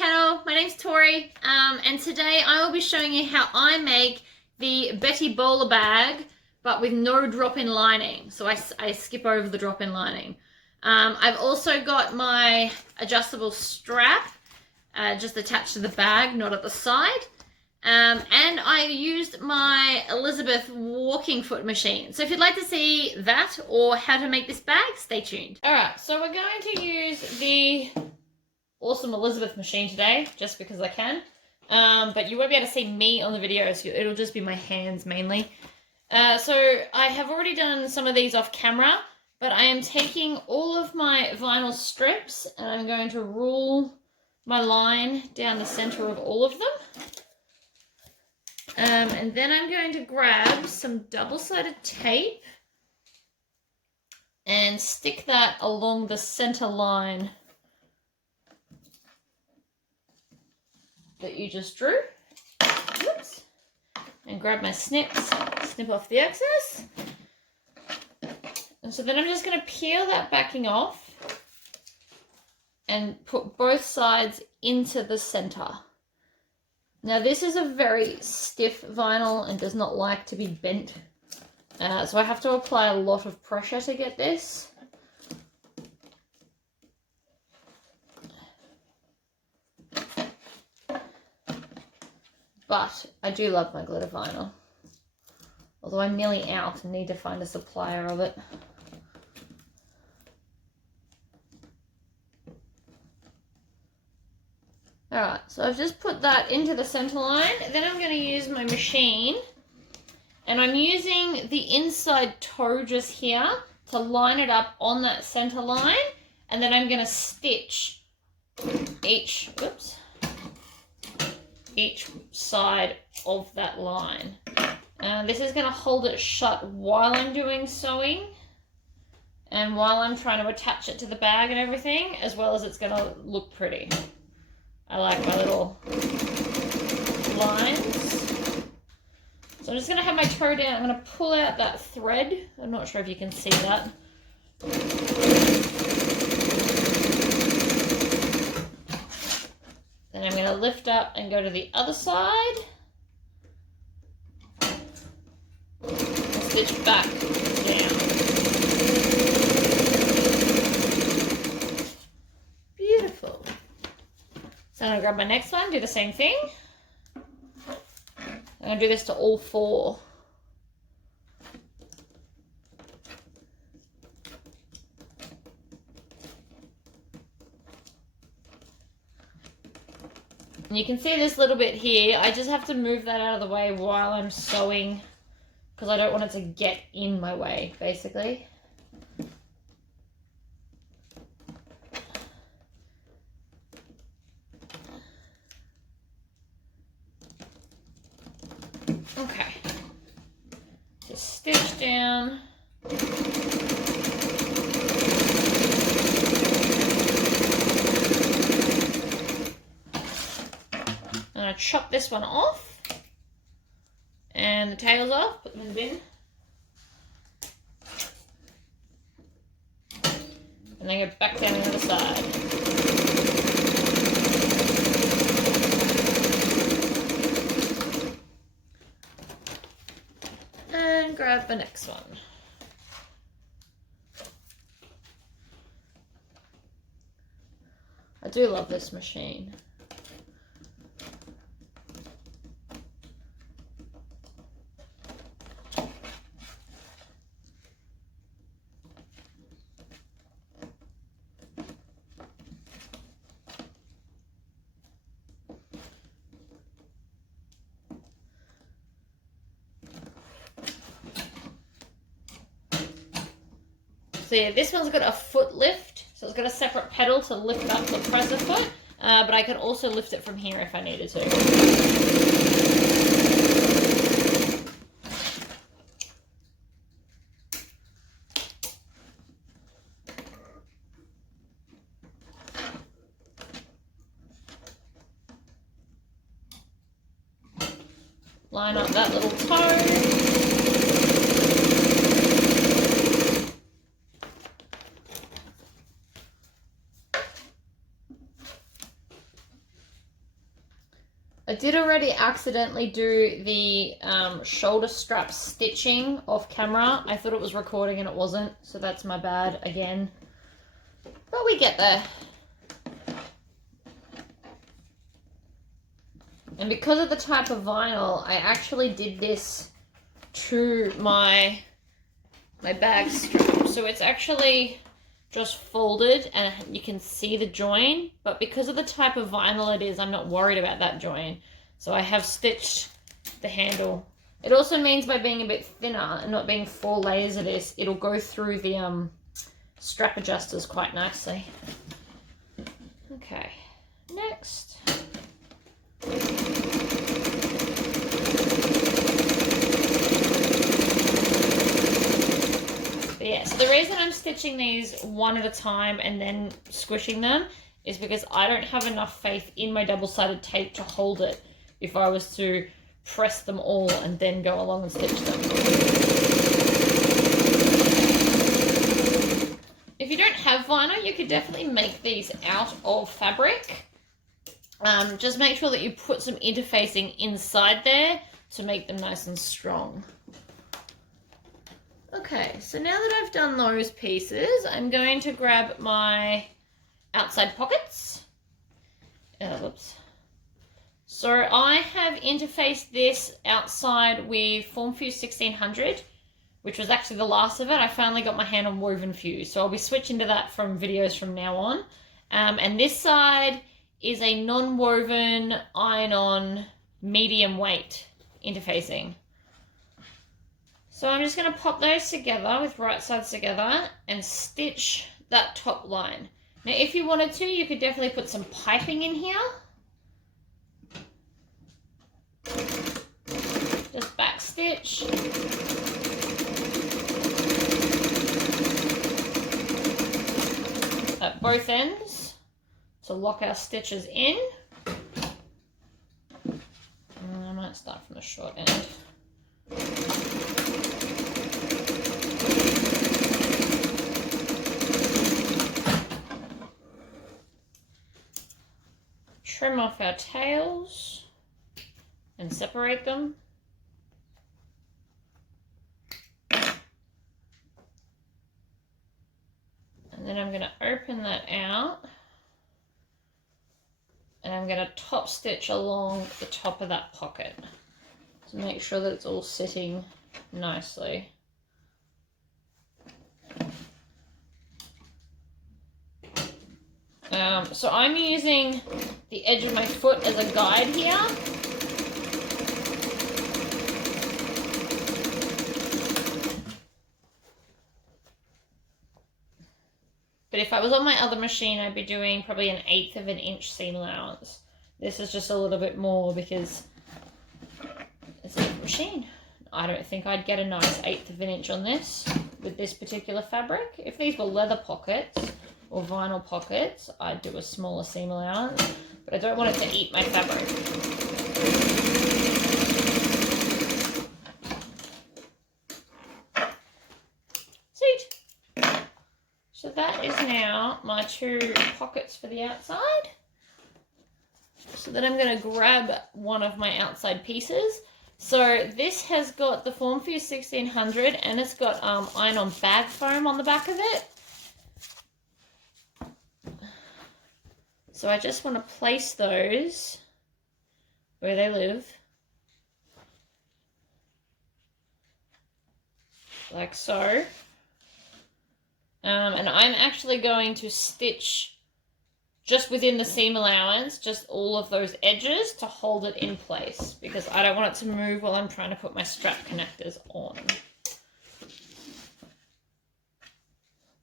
channel. My name's Tori, and today I will be showing you how I make the Betty bowler bag, but with no drop-in lining. So I skip over the drop-in lining. I've also got my adjustable strap just attached to the bag, not at the side. And I used my Elizabeth walking foot machine. So if you'd like to see that or how to make this bag, stay tuned. Alright, so we're going to use the awesome Elizabeth machine today, just because I can. But you won't be able to see me on the video, so it'll just be my hands mainly. So I have already done some of these off camera, but I am taking all of my vinyl strips and I'm going to rule my line down the center of all of them. And then I'm going to grab some double-sided tape and stick that along the center line that you just drew. Whoops. And grab my snips, snip off the excess. And so then I'm just going to peel that backing off and put both sides into the center. Now this is a very stiff vinyl and does not like to be bent, so I have to apply a lot of pressure to get this. But I do love my glitter vinyl, although I'm nearly out and need to find a supplier of it. Alright, so I've just put that into the center line. Then I'm going to use my machine. And I'm using the inside toe just here to line it up on that center line. And then I'm going to stitch each side of that line. This is going to hold it shut while I'm doing sewing. And while I'm trying to attach it to the bag and everything, as well as it's going to look pretty. I like my little lines. So I'm just going to have my toe down. I'm going to pull out that thread. I'm not sure if you can see that. Then I'm going to lift up and go to the other side. And stitch back down. Beautiful. So I'm going to grab my next one, do the same thing. I'm going to do this to all four. And you can see this little bit here. I just have to move that out of the way while I'm sewing because I don't want it to get in my way, basically. Okay, just stitch down. I'm going to chop this one off and the tails off, put them in the bin. And then go back down the other side. And grab the next one. I do love this machine. So yeah, this one's got a foot lift, so it's got a separate pedal to lift up the presser foot, but I can also lift it from here if I needed to. Line up that little toe. I did already accidentally do the shoulder strap stitching off camera. I thought it was recording and it wasn't, so that's my bad again. But we get there. And because of the type of vinyl, I actually did this to my bag strap. So it's actually just folded and you can see the join, but because of the type of vinyl it is, I'm not worried about that join. So I have stitched the handle. It also means by being a bit thinner and not being 4 layers of this, it'll go through the strap adjusters quite nicely. Okay, next. But yeah, so the reason I'm stitching these one at a time and then squishing them is because I don't have enough faith in my double-sided tape to hold it if I was to press them all and then go along and stitch them. If you don't have vinyl, you could definitely make these out of fabric. Just make sure that you put some interfacing inside there to make them nice and strong. Okay, so now that I've done those pieces, I'm going to grab my outside pockets. Whoops. So I have interfaced this outside with Formfuse 1600, which was actually the last of it. I finally got my hand on woven fuse, so I'll be switching to that from videos from now on. And this side is a non-woven iron-on medium weight interfacing. So I'm just going to pop those together with right sides together and stitch that top line. Now if you wanted to, you could definitely put some piping in here. Just back stitch. At both ends to lock our stitches in. And I might start from the short end. Trim off our tails and separate them. And then I'm going to open that out and I'm going to top stitch along the top of that pocket to make sure that it's all sitting nicely. So I'm using the edge of my foot as a guide here. But if I was on my other machine, I'd be doing probably 1/8 of an inch seam allowance. This is just a little bit more because it's a different machine. I don't think I'd get a nice 1/8 of an inch on this with this particular fabric. If these were leather pockets or vinyl pockets, I'd do a smaller seam allowance, but I don't want it to eat my fabric. Sweet. So that is now my 2 pockets for the outside. So then I'm going to grab one of my outside pieces. So this has got the Formfuse 1600 and it's got iron-on bag foam on the back of it. So I just want to place those where they live, like so. And I'm actually going to stitch just within the seam allowance, just all of those edges to hold it in place because I don't want it to move while I'm trying to put my strap connectors on.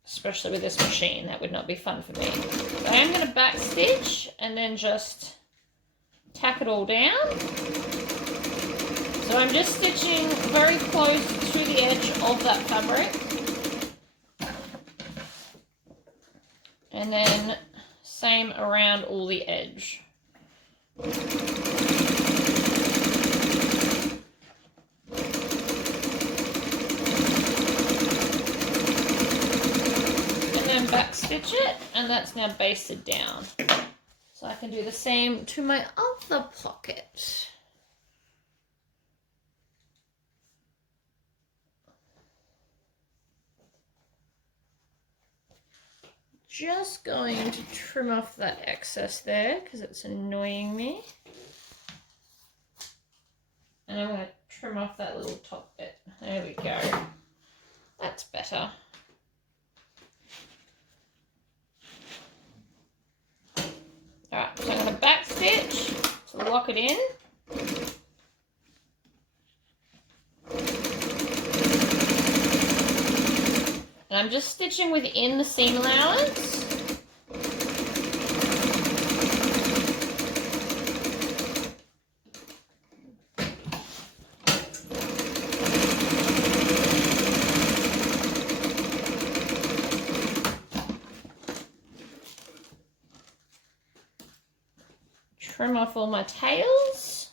Especially with this machine, that would not be fun for me. So I am going to back stitch and then just tack it all down. So I'm just stitching very close to the edge of that fabric. And then same around all the edge. Back stitch it, and that's now basted down. So I can do the same to my other pocket. Just going to trim off that excess there because it's annoying me. And I'm going to trim off that little top bit. There we go. That's better. Alright, so I'm going to back stitch to lock it in. And I'm just stitching within the seam allowance. Trim off all my tails.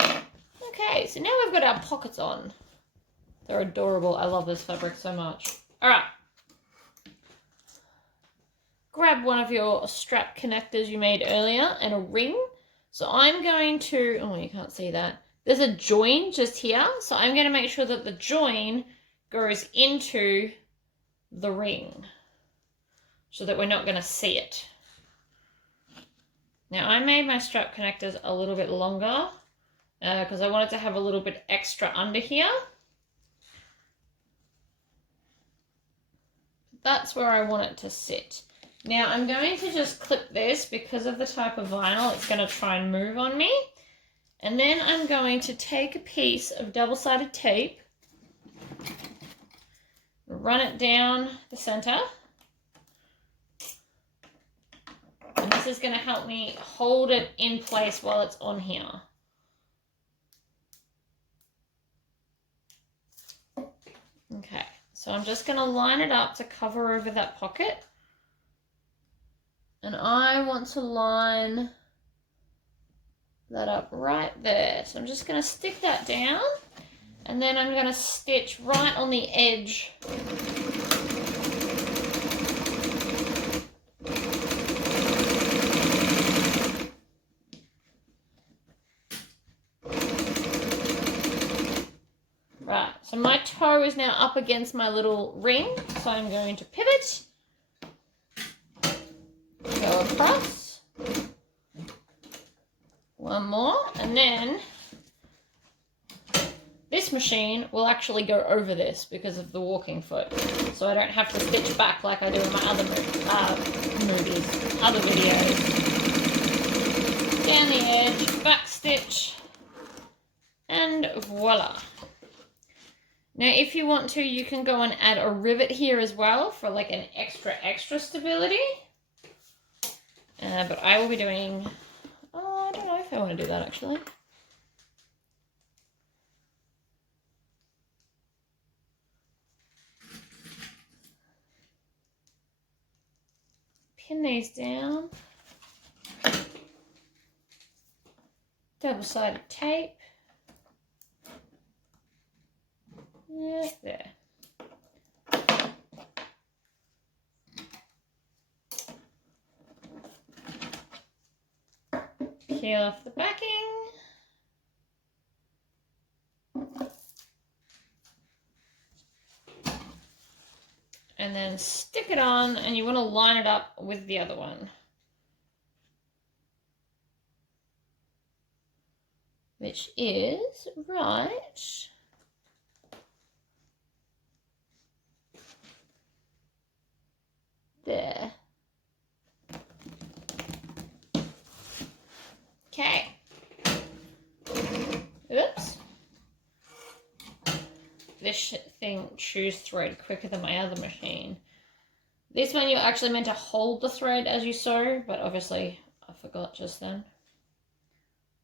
Okay, so now we've got our pockets on. They're adorable. I love this fabric so much. All right. Grab one of your strap connectors you made earlier and a ring. So I'm going to, oh, you can't see that. There's a join just here. So I'm going to make sure that the join goes into the ring so that we're not going to see it. Now I made my strap connectors a little bit longer because I wanted to have a little bit extra under here. That's where I want it to sit. Now I'm going to just clip this because of the type of vinyl. It's going to try and move on me. And then I'm going to take a piece of double-sided tape, run it down the center. And this is going to help me hold it in place while it's on here. Okay, so I'm just going to line it up to cover over that pocket. And I want to line that up right there. So I'm just going to stick that down. And then I'm going to stitch right on the edge. Right, so my toe is now up against my little ring, so I'm going to pivot, go across, one more, and then this machine will actually go over this because of the walking foot, so I don't have to stitch back like I do in my other other videos. Down the edge, back stitch, and voila. Now, if you want to, you can go and add a rivet here as well for like an extra stability. But I will be doing, oh, I don't know if I want to do that actually. Pin these down. Double-sided tape. Yeah, there. Peel off the backing. And then stick it on, and you want to line it up with the other one. Which is right there. Okay. Oops. This thing chews thread quicker than my other machine. This one you're actually meant to hold the thread as you sew, but obviously I forgot just then.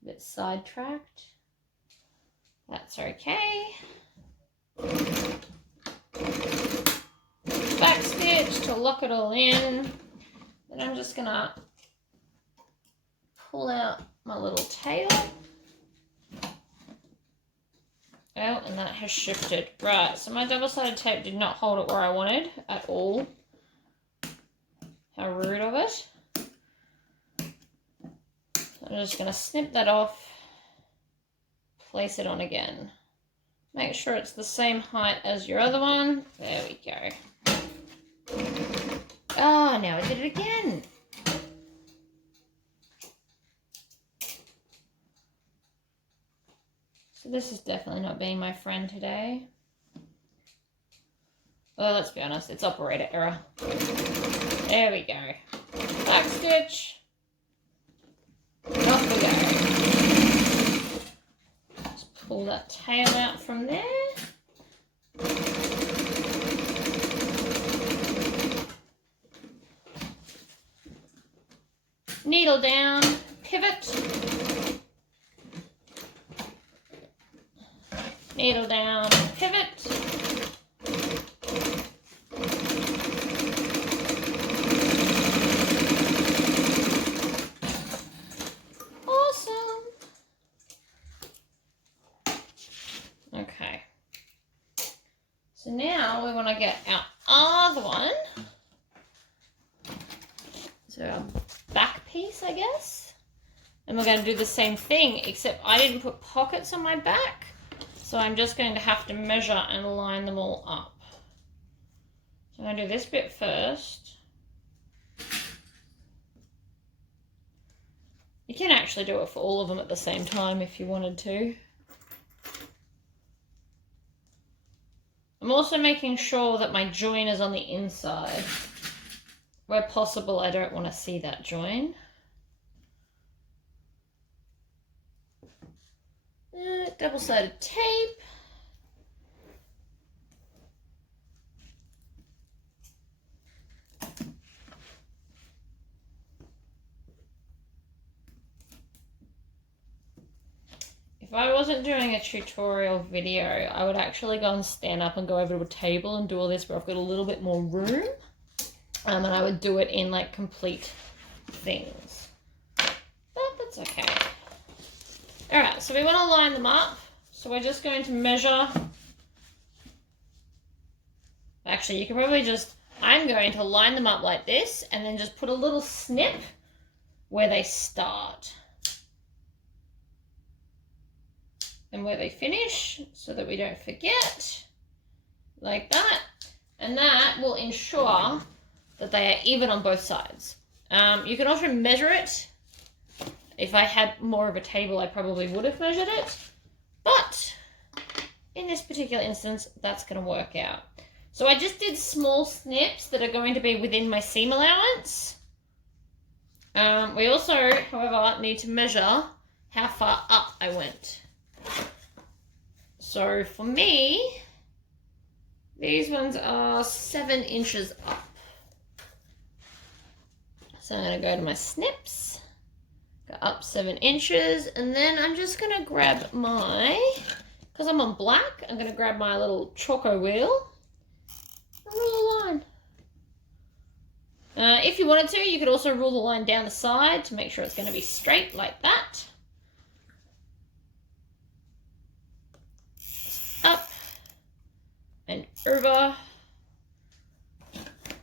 A bit sidetracked. That's okay. Back stitch to lock it all in. Then I'm just gonna pull out my little tail. Oh, and that has shifted. Right, so my double-sided tape did not hold it where I wanted at all. I'm just going to snip that off, place it on again. Make sure it's the same height as your other one. There we go. Oh, now I did it again. So this is definitely not being my friend today. Oh, let's be honest, it's operator error. There we go. Back stitch. Off we go. Just pull that tail out from there. Needle down, pivot. Needle down, pivot. Awesome. Okay. So now we want to get our other one. So our back piece, I guess. And we're going to do the same thing, except I didn't put pockets on my back. So I'm just going to have to measure and line them all up. So I'm going to do this bit first. You can actually do it for all of them at the same time if you wanted to. I'm also making sure that my join is on the inside. Where possible, I don't want to see that join. Double-sided tape. If I wasn't doing a tutorial video, I would actually go and stand up and go over to a table and do all this where I've got a little bit more room. And I would do it in like complete things. But that's okay. Alright, so we want to line them up. So we're just going to measure. Actually, you can probably just, I'm going to line them up like this and then just put a little snip where they start. And where they finish, so that we don't forget. Like that. And that will ensure that they are even on both sides. You can also measure it. If I had more of a table, I probably would have measured it. But in this particular instance, that's going to work out. So I just did small snips that are going to be within my seam allowance. We also, however, need to measure how far up I went. So for me, these ones are 7 inches up. So I'm going to go to my snips, go up 7 inches, and then I'm just going to grab my, because I'm on black, I'm going to grab my little choco wheel and rule a line. If you wanted to, you could also rule the line down the side to make sure it's going to be straight like that. Up and over.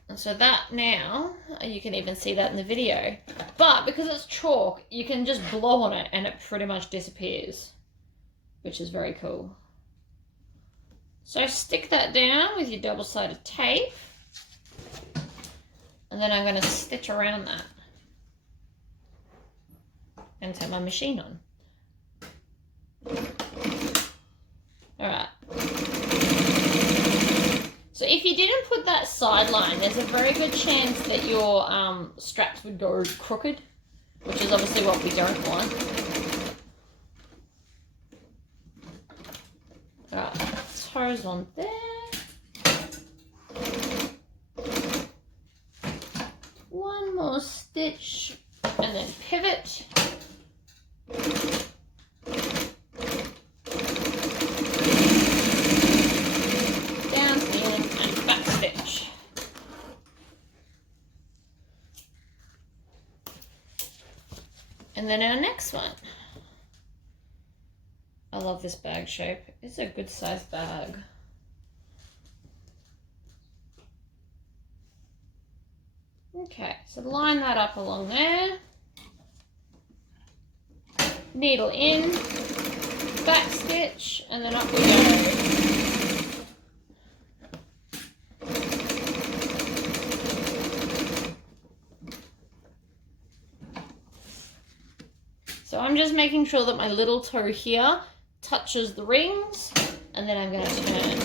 And so that now, you can even see that in the video. But because it's chalk, you can just blow on it and it pretty much disappears, which is very cool. So stick that down with your double-sided tape. And then I'm going to stitch around that and turn my machine on. Alright. So if you didn't put that side line, there's a very good chance that your straps would go crooked, which is obviously what we don't want. Alright, toes on there. One more stitch and then pivot. Down to the end and back stitch. And then our next one. I love this bag shape. It's a good sized bag. Okay, so line that up along there. needle in, back stitch, and then up we go. So I'm just making sure that my little toe here touches the rings, and then I'm going to turn.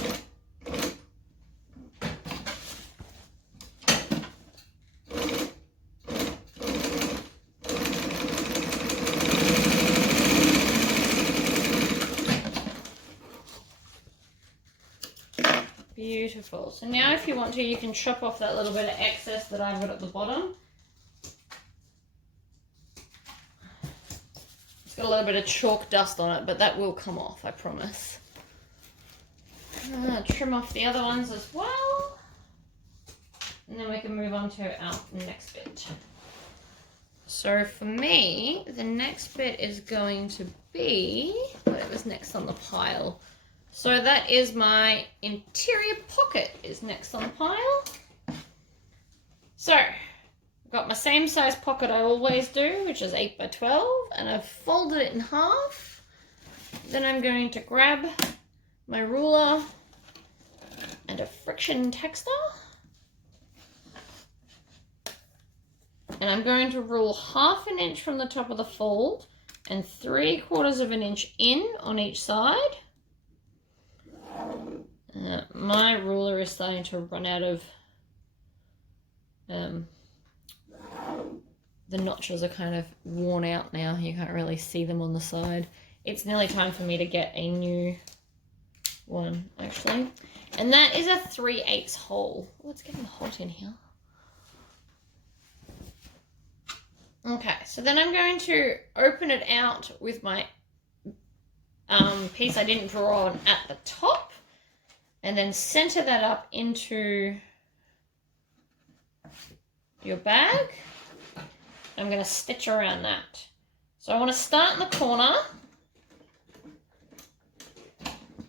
Beautiful. So now if you want to, you can chop off that little bit of excess that I've got at the bottom. It's got a little bit of chalk dust on it, but that will come off, I promise. Trim off the other ones as well. And then we can move on to our next bit. So for me, the next bit is going to be whatever's next on the pile. So that is my interior pocket is next on the pile. So I've got my same size pocket I always do, which is 8 by 12, and I've folded it in half. Then I'm going to grab my ruler and a friction texter. And I'm going to rule 1/2 inch from the top of the fold and 3/4 of an inch in on each side. My ruler is starting to run out of, the notches are kind of worn out now. You can't really see them on the side. It's nearly time for me to get a new one, actually. And that is a 3/8 hole. Oh, it's getting hot in here. Okay, so then I'm going to open it out with my piece I didn't draw on at the top, and then center that up into your bag. I'm going to stitch around that. So I want to start in the corner,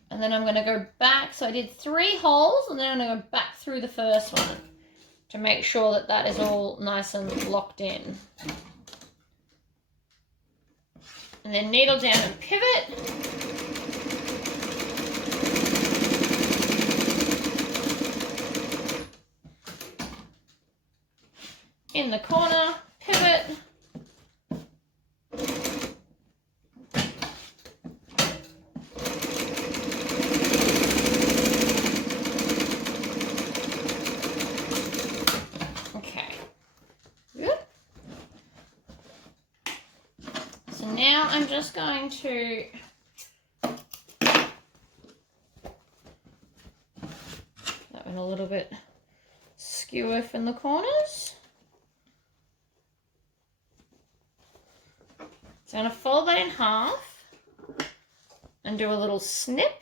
and then I'm going to go back. So I did 3 holes, and then I'm going to go back through the first one to make sure that that is all nice and locked in. And then needle down and pivot. In the corner, pivot. Okay, good. So now I'm just going to that one a little bit skewer from the corners. So I'm going to fold that in half and do a little snip.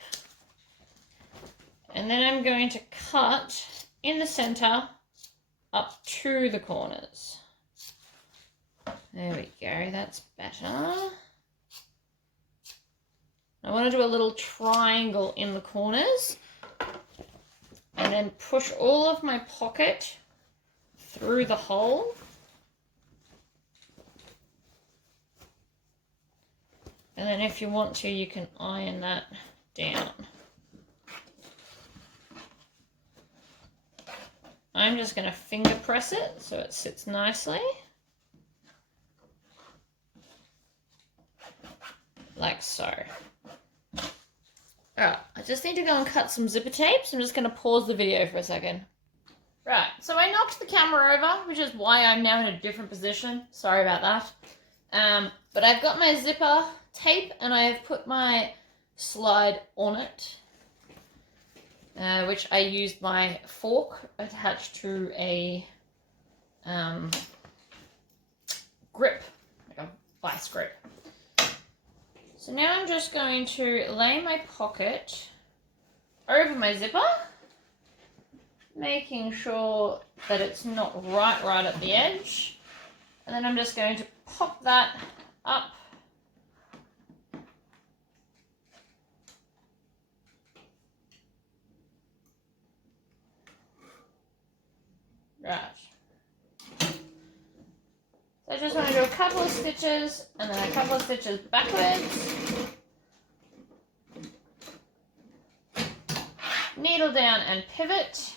And then I'm going to cut in the center up to the corners. There we go, that's better. I want to do a little triangle in the corners and then push all of my pocket through the hole. And then if you want to, you can iron that down. I'm just going to finger press it so it sits nicely. Like so. Alright, I just need to go and cut some zipper tapes. I'm just going to pause the video for a second. Right, so I knocked the camera over, which is why I'm now in a different position. Sorry about that. But I've got my zipper tape and I have put my slide on it, which I used my fork attached to a grip, like a vice grip. So now I'm just going to lay my pocket over my zipper, making sure that it's not right at the edge. And then I'm just going to pop that up. Right. So I just want to do a couple of stitches and then a couple of stitches backwards. Needle down and pivot.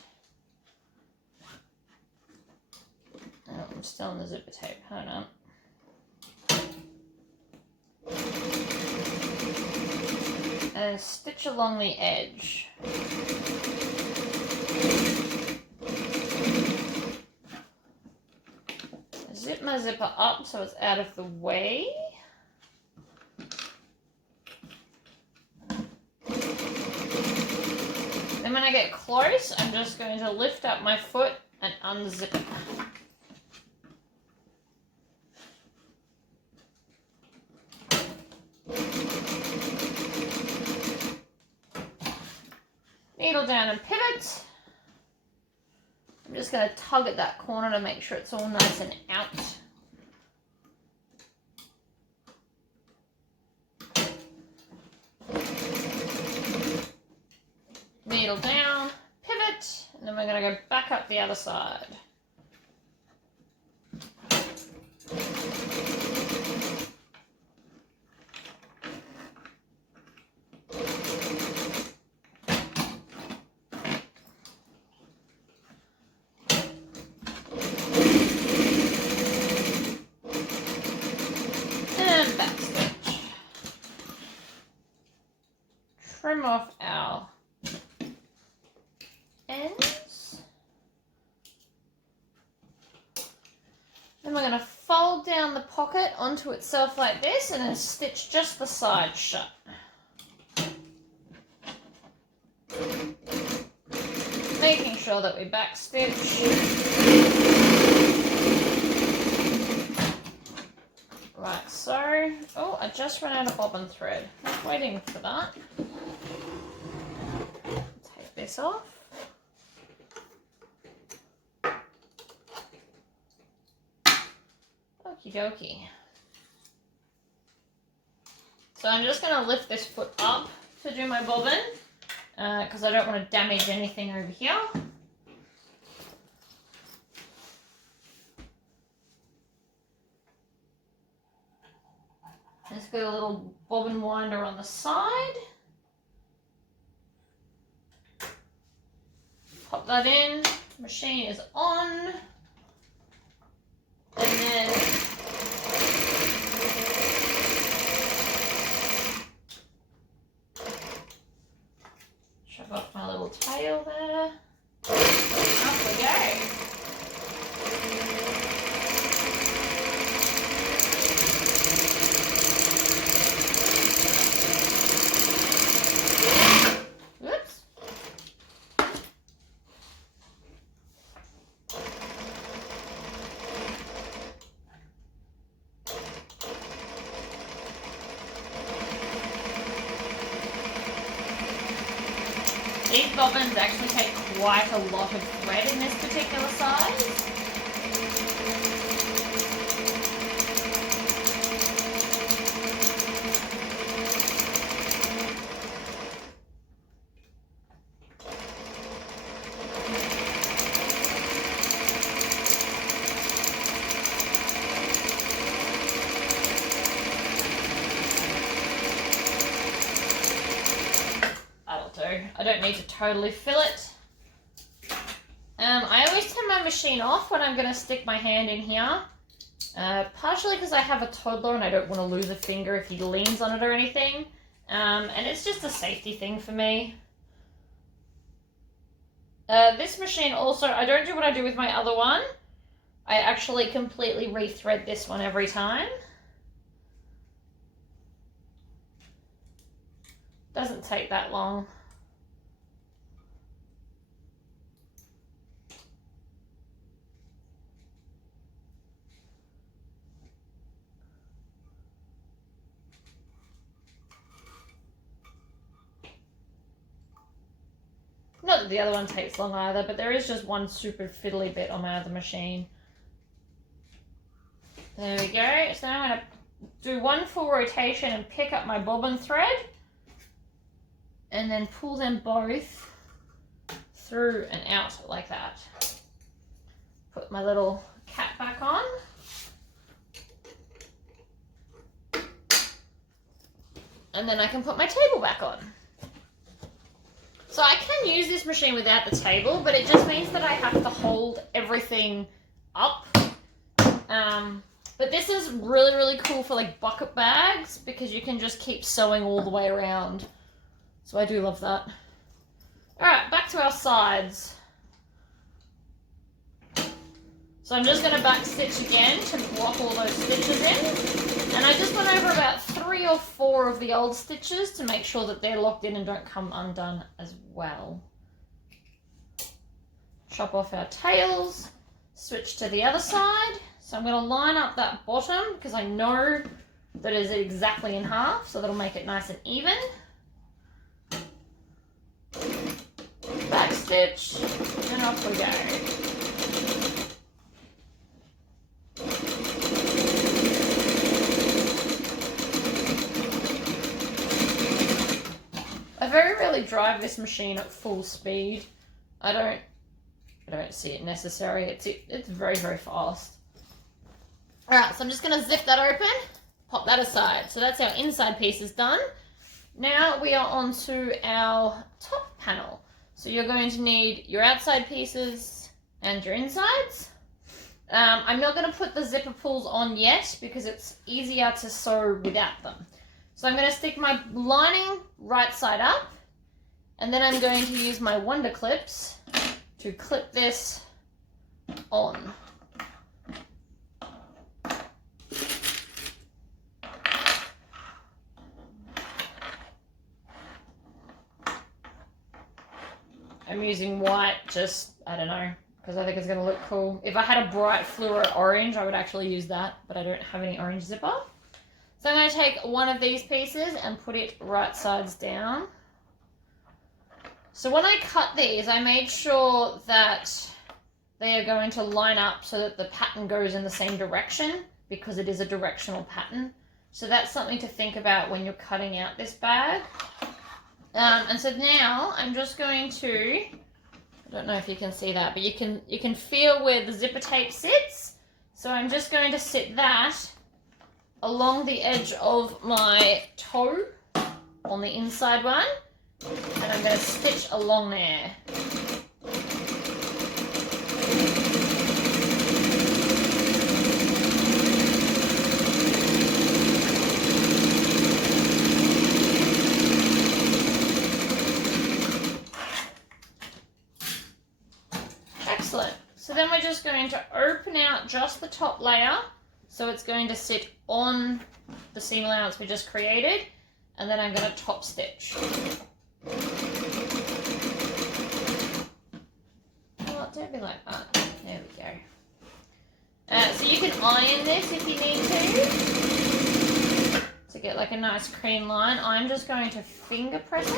Oh, I'm still on the zipper tape, hold on. And stitch along the edge. Zip my zipper up so it's out of the way. Then when I get close, I'm just going to lift up my foot and unzip it. Needle down and pivot. I'm just going to tug at that corner to make sure it's all nice and out. Needle down, pivot, and then we're going to go back up the other side. And back stitch. Trim off our ends. Then we're going to fold down the pocket onto itself like this and then stitch just the side shut. Making sure that we back stitch. Like so. Oh, I just ran out of bobbin thread. I was waiting for that. Take this off. Okie dokie. So I'm just going to lift this foot up to do my bobbin because I don't want to damage anything over here. Let's get a little bobbin winder on the side. Pop that in. Machine is on. And then shove off my little tail there. Off we go. Whoops. These bobbins actually take quite a lot of thread in this particular size. I don't need to totally fill it. I always turn my machine off when I'm going to stick my hand in here. Partially because I have a toddler and I don't want to lose a finger if he leans on it or anything. And it's just a safety thing for me. This machine also, I don't do what I do with my other one. I actually completely rethread this one every time. Doesn't take that long. Not that the other one takes long either, but there is just one super fiddly bit on my other machine. There we go. So now I'm going to do one full rotation and pick up my bobbin thread and then pull them both through and out like that. Put my little cap back on. and then I can put my table back on. So I can use this machine without the table, but it just means that I have to hold everything up. But this is really, really cool for like bucket bags because you can just keep sewing all the way around. So I do love that. All right, back to our sides. So I'm just going to back stitch again to block all those stitches in. And I just went over about 3 or 4 of the old stitches to make sure that they're locked in and don't come undone as well. Chop off our tails, switch to the other side. So I'm going to line up that bottom because I know that it is exactly in half, so that'll make it nice and even. Back stitch, and off we go. I very rarely drive this machine at full speed. I don't see it necessary. It's very, very fast. Alright, so I'm just going to zip that open, pop that aside. So that's our inside piece is done. Now we are on to our top panel. So you're going to need your outside pieces and your insides. I'm not going to put the zipper pulls on yet because it's easier to sew without them. So I'm going to stick my lining right side up, and then I'm going to use my Wonder Clips to clip this on. I'm using white, just, I don't know, because I think it's going to look cool. If I had a bright fluoro orange, I would actually use that, but I don't have any orange zipper. So I'm going to take one of these pieces and put it right sides down. So when I cut these, I made sure that they are going to line up so that the pattern goes in the same direction because it is a directional pattern. So that's something to think about when you're cutting out this bag. And so now I'm just going to, I don't know if you can see that, but you can feel where the zipper tape sits. So I'm just going to sit that along the edge of my toe on the inside one, and I'm going to stitch along there. Excellent. So then we're just going to open out just the top layer. So it's going to sit on the seam allowance we just created, and then I'm going to top stitch. Oh, don't be like that. There we go. So you can iron this if you need to get like a nice cream line. I'm just going to finger press it.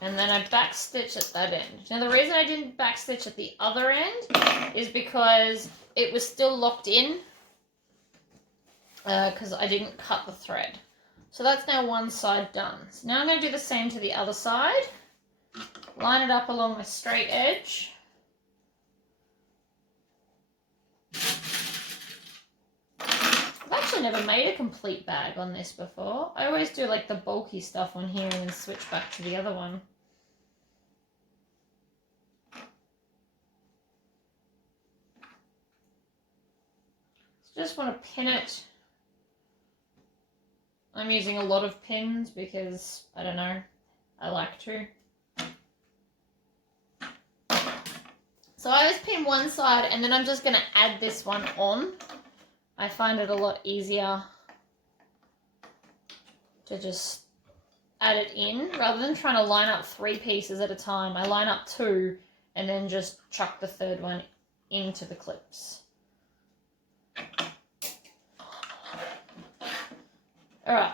And then I back stitch at that end. Now the reason I didn't back stitch at the other end is because it was still locked in because I didn't cut the thread. So that's now one side done. So now I'm going to do the same to the other side. Line it up along the straight edge. I've actually never made a complete bag on this before. I always do like the bulky stuff on here and then switch back to the other one. Just want to pin it. I'm using a lot of pins because, I don't know, I like to. So I always pin one side and then I'm just going to add this one on. I find it a lot easier to just add it in rather than trying to line up 3 pieces at a time. I line up 2 and then just chuck the third one into the clips. Alright,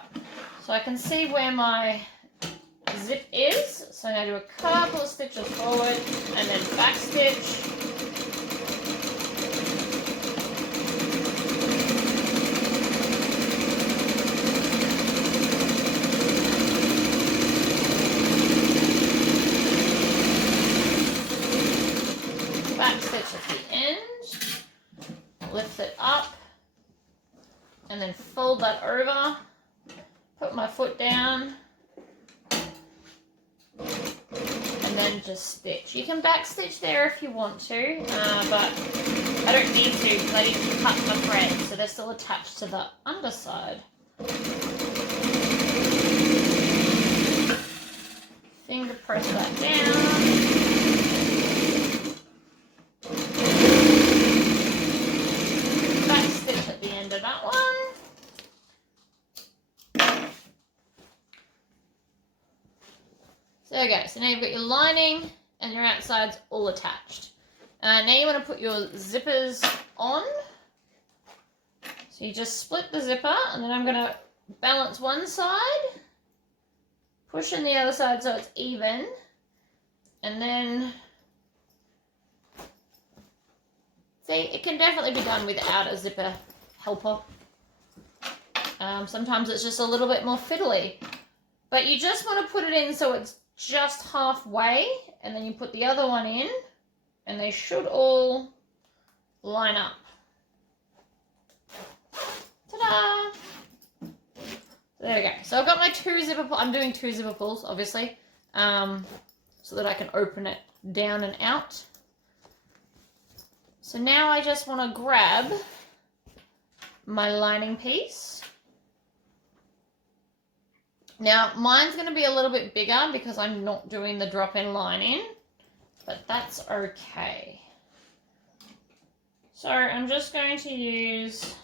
so I can see where my zip is. So I'm going to do a couple of stitches forward and then back stitch. lift it up and then fold that over, put my foot down, and then just stitch. You can back stitch there if you want to, but I don't need to because I didn't cut the thread, so they're still attached to the underside. Finger press that down. Back stitch at the end of that one. So there you go. So now you've got your lining and your outsides all attached. Now you want to put your zippers on. So you just split the zipper, and then I'm going to balance one side, push in the other side so it's even, and then, see, it can definitely be done without a zipper helper. Sometimes it's just a little bit more fiddly, but you just want to put it in so it's just halfway, and then you put the other one in, and they should all line up. Ta-da! There we go. So I've got my two zipper pulls. I'm doing two zipper pulls, obviously, so that I can open it down and out. So now I just want to grab my lining piece. Now mine's going to be a little bit bigger because I'm not doing the drop-in lining, but that's okay. So I'm just going to use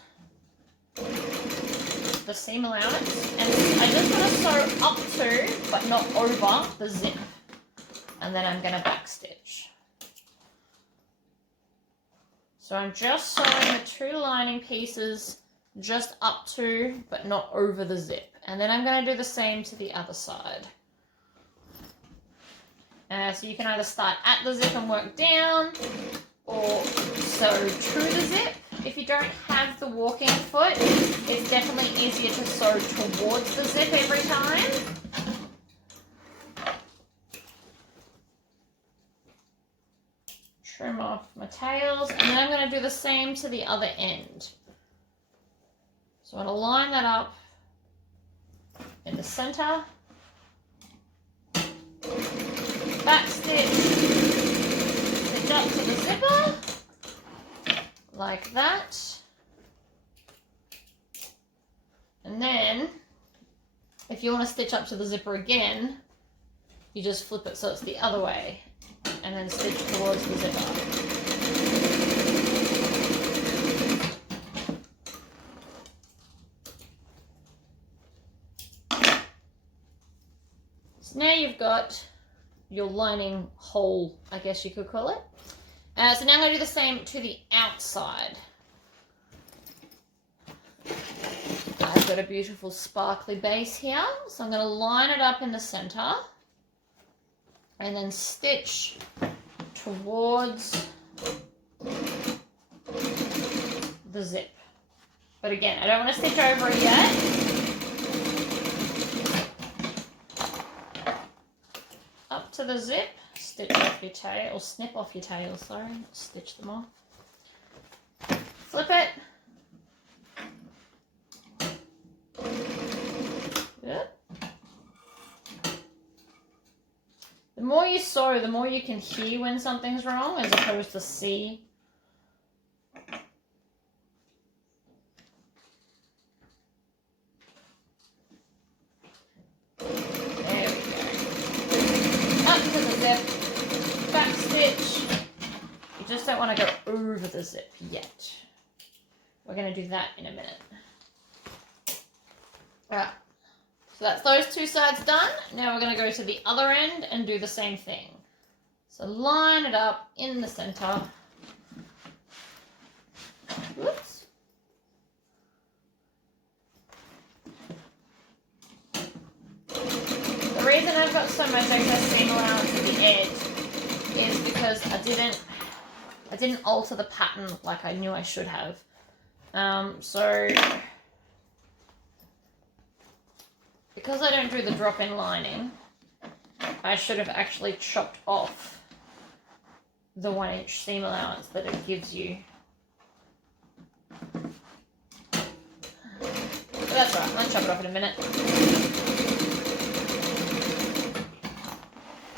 the seam allowance, and I just want to sew up to but not over the zip, and then I'm going to back stitch. So I'm just sewing the two lining pieces just up to but not over the zip, and then I'm going to do the same to the other side. So you can either start at the zip and work down, or sew to the zip. If you don't have the walking foot, it's definitely easier to sew towards the zip every time. Trim off my tails, and then I'm going to do the same to the other end. So I'm going to line that up in the center, back stitch, stitch up to the zipper, like that, and then if you want to stitch up to the zipper again, you just flip it so it's the other way, and then stitch towards the zipper. So now you've got your lining hole, I guess you could call it. So now I'm going to do the same to the outside. I've got a beautiful sparkly base here, so I'm going to line it up in the center and then stitch towards the zip. But again, I don't want to stitch over it yet. Up to the zip. Stitch off your tail, or snip off your tail, sorry, stitch them off. Flip it. Good. The more you sew, the more you can hear when something's wrong, as opposed to see. There we go. Up to the zip. Back stitch. You just don't want to go over the zip yet. We're going to do that in a minute. Alright, so that's those two sides done. Now we're going to go to the other end and do the same thing. So line it up in the center. Whoops. The reason I've got so much excess seam allowance at the edge is because I didn't alter the pattern like I knew I should have. So because I don't do the drop-in lining, I should have actually chopped off the 1 inch seam allowance that it gives you chop it off in a minute.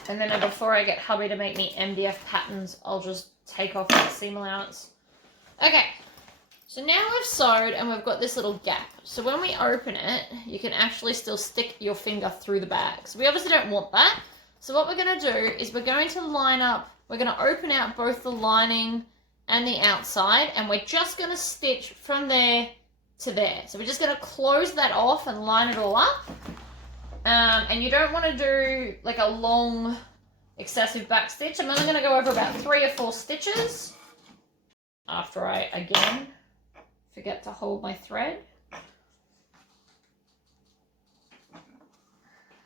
And then before I get hubby to make me MDF patterns, I'll just take off that seam allowance. Okay, so now we've sewed and we've got this little gap. So when we open it, you can actually still stick your finger through the bag. So we obviously don't want that. So what we're going to do is we're going to line up, we're going to open out both the lining and the outside, and we're just going to stitch from there to there. So we're just going to close that off and line it all up. And you don't want to do like a long excessive back stitch. I'm only going to go over about 3 or 4 stitches after I again forget to hold my thread.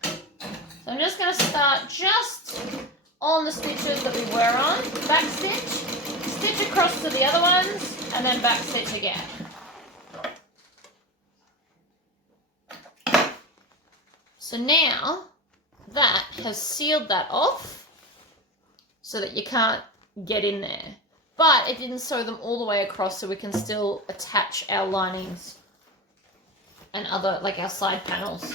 So I'm just going to start just on the stitches that we were on, back stitch, stitch across to the other ones, and then back stitch again. So now that has sealed that off so that you can't get in there. But it didn't sew them all the way across, so we can still attach our linings and other, like our side panels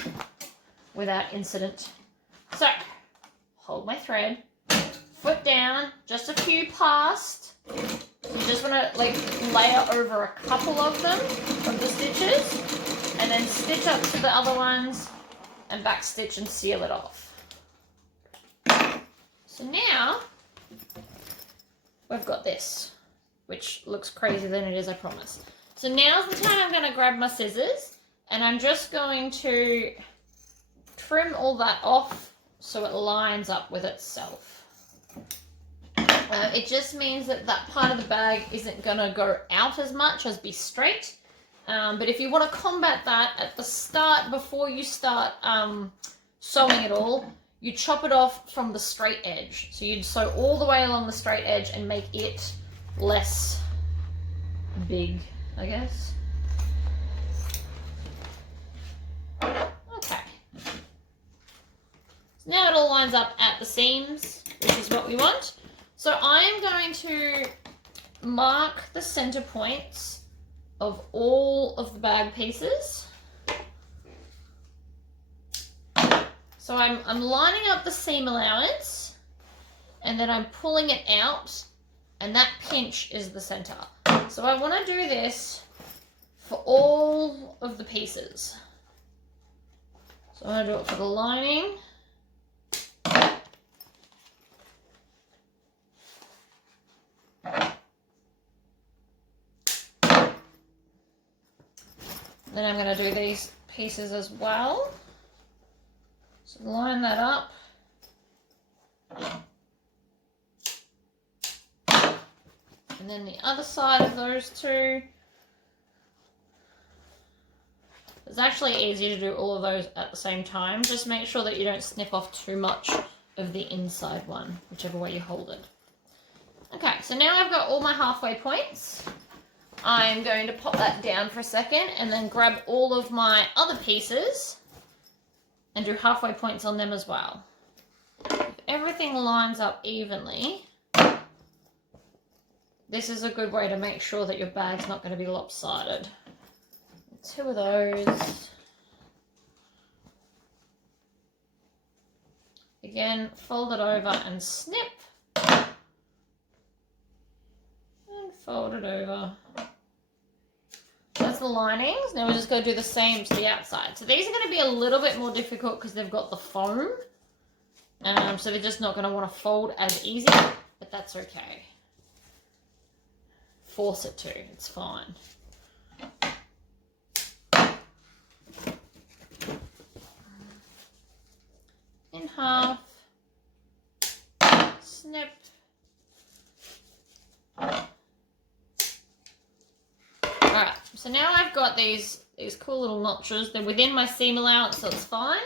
without incident. So, hold my thread, foot down, just a few past. You just want to like layer over a couple of them, of the stitches, and then stitch up to the other ones and back stitch and seal it off. So now we've got this, which looks crazier than it is, I promise. So now's the time I'm going to grab my scissors and I'm just going to trim all that off so it lines up with itself. It just means that that part of the bag isn't going to go out as much as be straight. But if you want to combat that at the start, before you start sewing it all, you chop it off from the straight edge. So you'd sew all the way along the straight edge and make it less big, I guess. Okay. So now it all lines up at the seams, which is what we want. So I'm going to mark the center points of all of the bag pieces. So I'm lining up the seam allowance and then I'm pulling it out, and that pinch is the center. So I want to do this for all of the pieces. So I'm going to do it for the lining. Then I'm going to do these pieces as well. So line that up. And then the other side of those two. It's actually easy to do all of those at the same time. Just make sure that you don't snip off too much of the inside one, whichever way you hold it. Okay, so now I've got all my halfway points. I'm going to pop that down for a second and then grab all of my other pieces and do halfway points on them as well. If everything lines up evenly, this is a good way to make sure that your bag's not going to be lopsided. 2 of those. Again, fold it over and snip. And fold it over. That's the linings. Now we're just going to do the same to the outside. So these are going to be a little bit more difficult because they've got the foam. So they're just not going to want to fold as easy, but that's okay. Force it to, it's fine. In half, snip. Alright, so now I've got these cool little notches. They're within my seam allowance, so it's fine.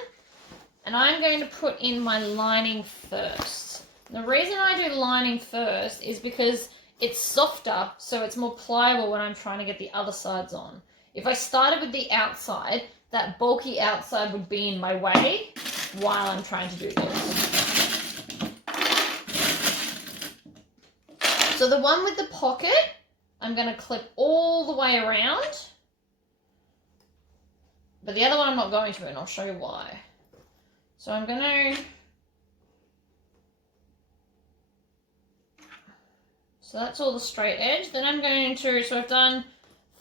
And I'm going to put in my lining first. The reason I do lining first is because it's softer, so it's more pliable when I'm trying to get the other sides on. If I started with the outside, that bulky outside would be in my way while I'm trying to do this. So the one with the pocket, I'm going to clip all the way around. But the other one I'm not going to, and I'll show you why. So I'm going to... So that's all the straight edge. Then I'm going to, so I've done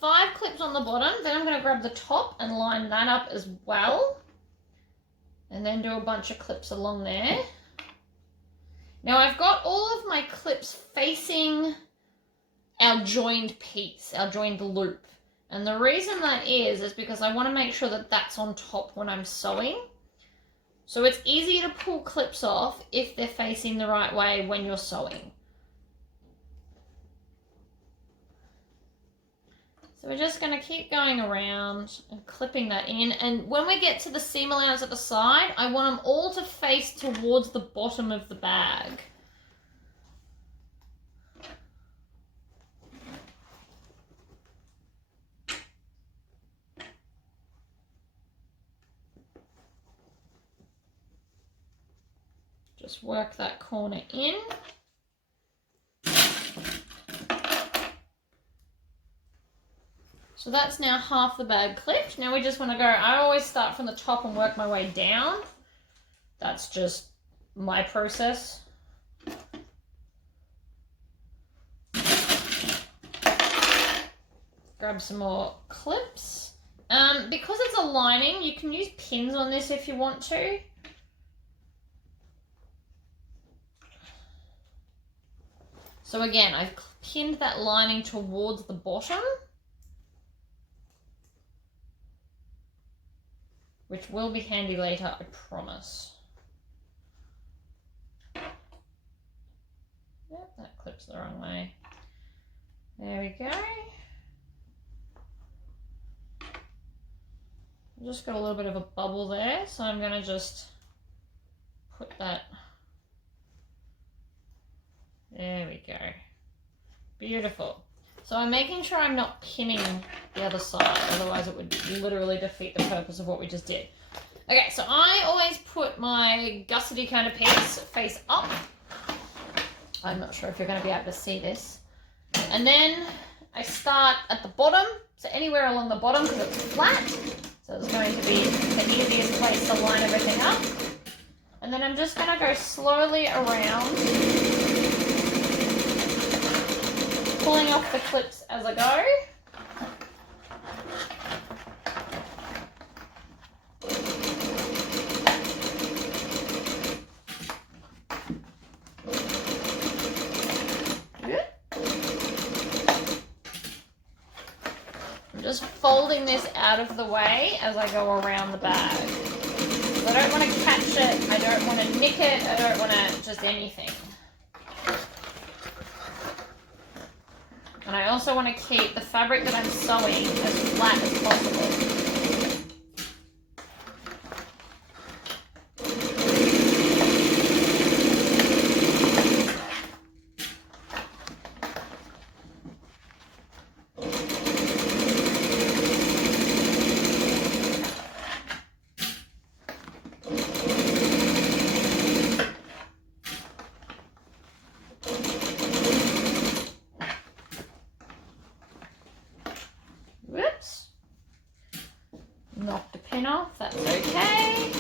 5 clips on the bottom. Then I'm going to grab the top and line that up as well. And then do a bunch of clips along there. Now I've got all of my clips facing our joined piece, our joined loop. And the reason that is because I want to make sure that that's on top when I'm sewing. So it's easy to pull clips off if they're facing the right way when you're sewing. So we're just going to keep going around and clipping that in. And when we get to the seam allowance at the side, I want them all to face towards the bottom of the bag. Just work that corner in. So that's now half the bag clipped. Now we just want to go, I always start from the top and work my way down. That's just my process. Grab some more clips. Because it's a lining, you can use pins on this if you want to. So again, I've pinned that lining towards the bottom, which will be handy later, I promise. Yep, that clips the wrong way. There we go. I've just got a little bit of a bubble there, so I'm going to just put that. There we go. Beautiful. So I'm making sure I'm not pinning the other side, otherwise it would literally defeat the purpose of what we just did. Okay, so I always put my gussety kind of piece face up. I'm not sure if you're going to be able to see this. And then I start at the bottom, so anywhere along the bottom because it's flat. So it's going to be the easiest place to line everything up. And then I'm just going to go slowly around, pulling off the clips as I go. Good. I'm just folding this out of the way as I go around the bag. I don't want to catch it, I don't want to nick it, I don't want to just anything. And I also want to keep the fabric that I'm sewing as flat as possible. Knock the pin off, that's okay.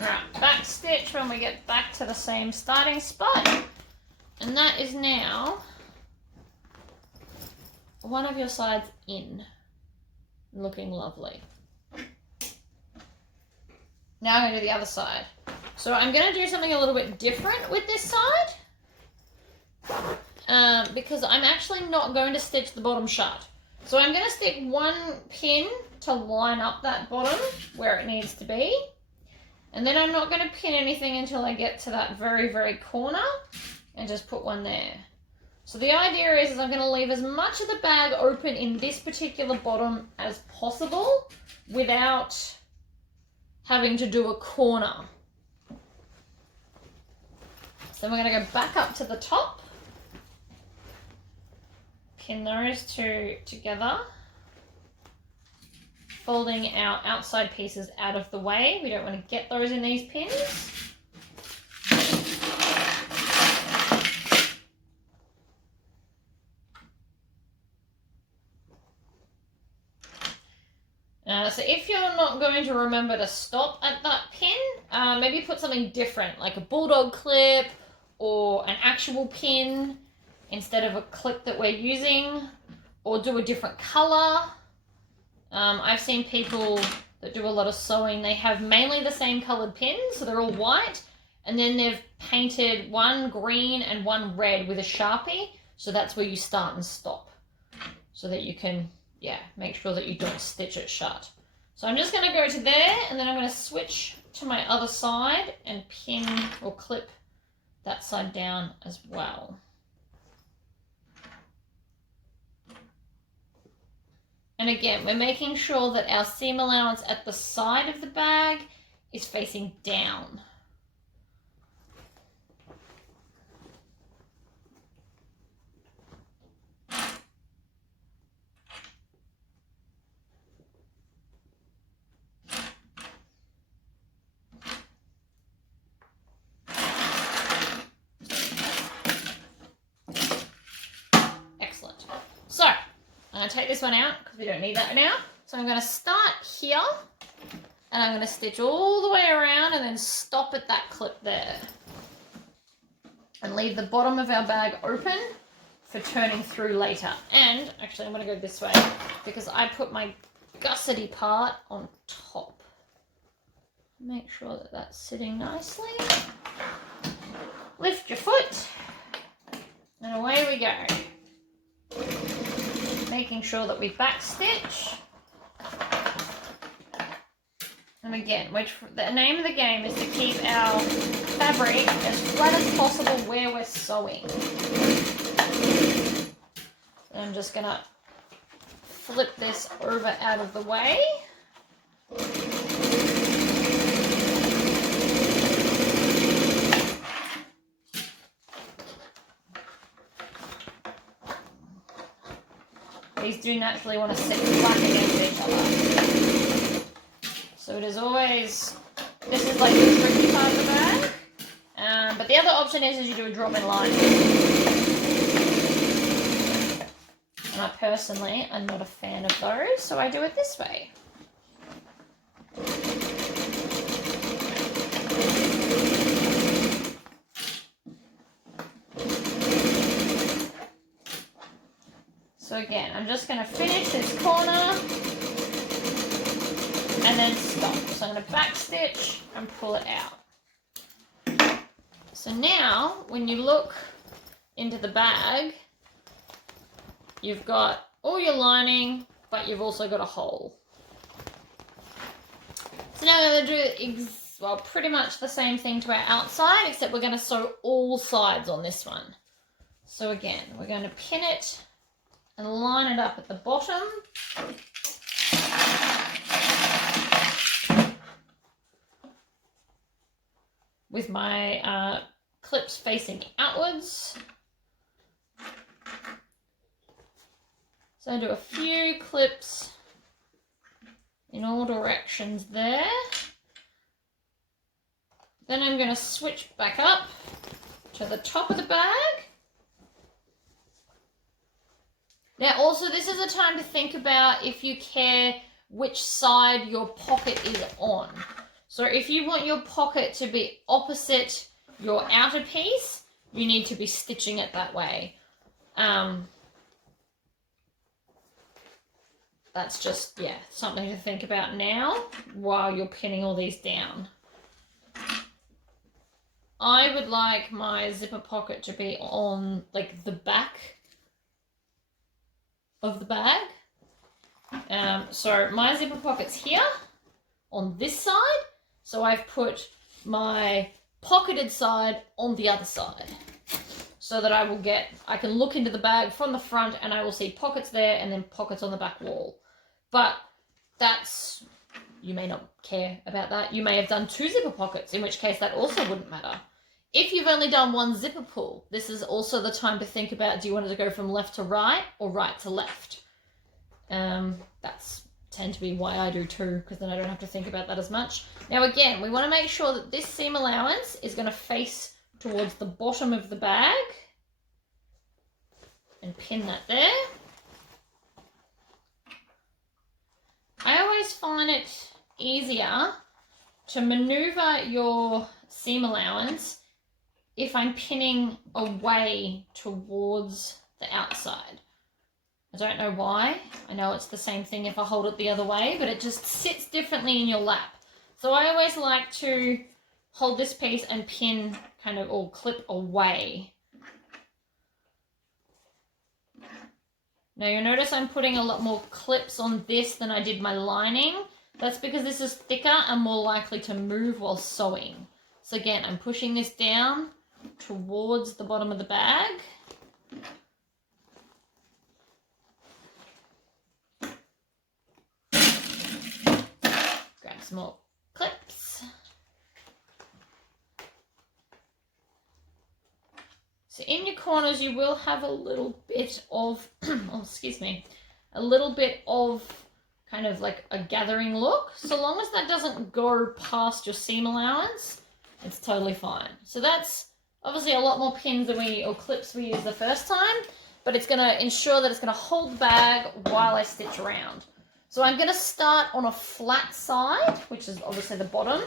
Right, back stitch when we get back to the same starting spot. And that is now one of your sides in, looking lovely. Now I'm going to do the other side. So I'm going to do something a little bit different with this side because I'm actually not going to stitch the bottom shut. So I'm going to stick one pin to line up that bottom where it needs to be. And then I'm not going to pin anything until I get to that very, very corner and just put one there. So the idea is I'm going to leave as much of the bag open in this particular bottom as possible without having to do a corner. So we're going to go back up to the top, pin those two together, folding our outside pieces out of the way. We don't want to get those in these pins. So if you're not going to remember to stop at that pin, maybe put something different, like a bulldog clip or an actual pin instead of a clip that we're using, or do a different color. I've seen people that do a lot of sewing, they have mainly the same colored pins, so they're all white, and then they've painted one green and one red with a Sharpie, so that's where you start and stop, so that you can, yeah, make sure that you don't stitch it shut. So I'm just going to go to there, and then I'm going to switch to my other side and pin or clip that side down as well. And again, we're making sure that our seam allowance at the side of the bag is facing down. Excellent. So, I'm going to take this one out because we don't need that now. So I'm going to start here and I'm going to stitch all the way around and then stop at that clip there. And leave the bottom of our bag open for turning through later. And actually I'm going to go this way because I put my gussety part on top. Make sure that that's sitting nicely. Lift your foot and away we go. Making sure that we back stitch. And again, the name of the game is to keep our fabric as flat as possible where we're sewing. And I'm just gonna flip this over out of the way. These do naturally want to sit flat against each other. So it is always, this is like the tricky part of the bag. But the other option is you do a drop-in line. And I personally am not a fan of those, so I do it this way. So again, I'm just going to finish this corner and then stop. So I'm going to back stitch and pull it out. So now, when you look into the bag, you've got all your lining, but you've also got a hole. So now we're going to do, well, pretty much the same thing to our outside, except we're going to sew all sides on this one. So again, we're going to pin it and line it up at the bottom. With my clips facing outwards. So I do a few clips in all directions there. Then I'm going to switch back up to the top of the bag. Now also this is a time to think about if you care which side your pocket is on. So if you want your pocket to be opposite your outer piece, you need to be stitching it that way. That's just, yeah, something to think about now while you're pinning all these down. I would like my zipper pocket to be on like the back of the bag. So my zipper pocket's here on this side. So I've put my pocketed side on the other side so that I can look into the bag from the front and I will see pockets there and then pockets on the back wall. But that's, you may not care about that. You may have done 2 zipper pockets, in which case that also wouldn't matter. If you've only done 1 zipper pull, this is also the time to think about, do you want it to go from left to right or right to left? That's tend to be why I do 2, because then I don't have to think about that as much. Now again, we want to make sure that this seam allowance is going to face towards the bottom of the bag and pin that there. I always find it easier to maneuver your seam allowance if I'm pinning away towards the outside. I don't know why. I know it's the same thing if I hold it the other way, but it just sits differently in your lap. So I always like to hold this piece and pin kind of, or clip away. Now you'll notice I'm putting a lot more clips on this than I did my lining. That's because this is thicker and more likely to move while sewing. So again, I'm pushing this down towards the bottom of the bag. Grab some more clips. So in your corners, you will have a little bit of, oh, excuse me, a little bit of kind of like a gathering look. So long as that doesn't go past your seam allowance, it's totally fine. So that's obviously a lot more pins than or clips we used the first time, but it's going to ensure that it's going to hold the bag while I stitch around. So I'm going to start on a flat side, which is obviously the bottom,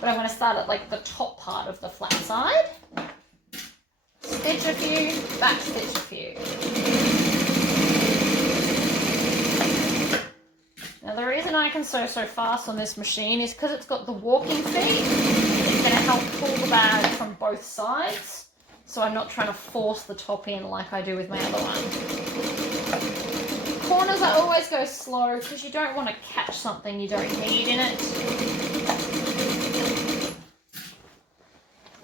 but I'm going to start at like the top part of the flat side. Stitch a few, back stitch a few. Now the reason I can sew so fast on this machine is because it's got the walking feet. It's going to help pull the bag from both sides, so I'm not trying to force the top in like I do with my other one. Corners I always go slow because you don't want to catch something you don't need in it.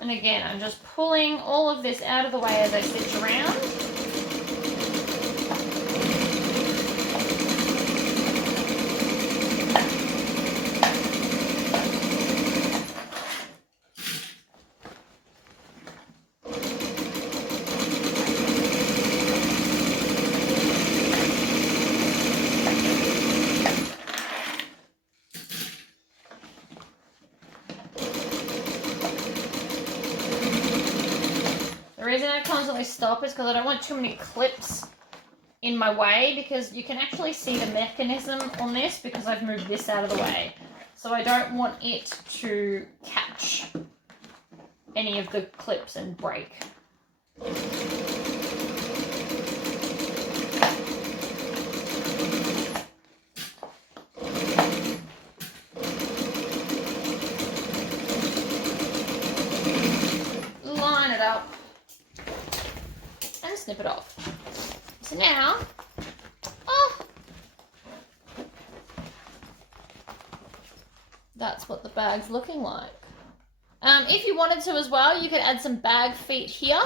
And again, I'm just pulling all of this out of the way as I stitch around. The reason I constantly stop is because I don't want too many clips in my way, because you can actually see the mechanism on this because I've moved this out of the way. So I don't want it to catch any of the clips and break. Line it up. And snip it off. So now, that's what the bag's looking like. If you wanted to as well, you could add some bag feet here.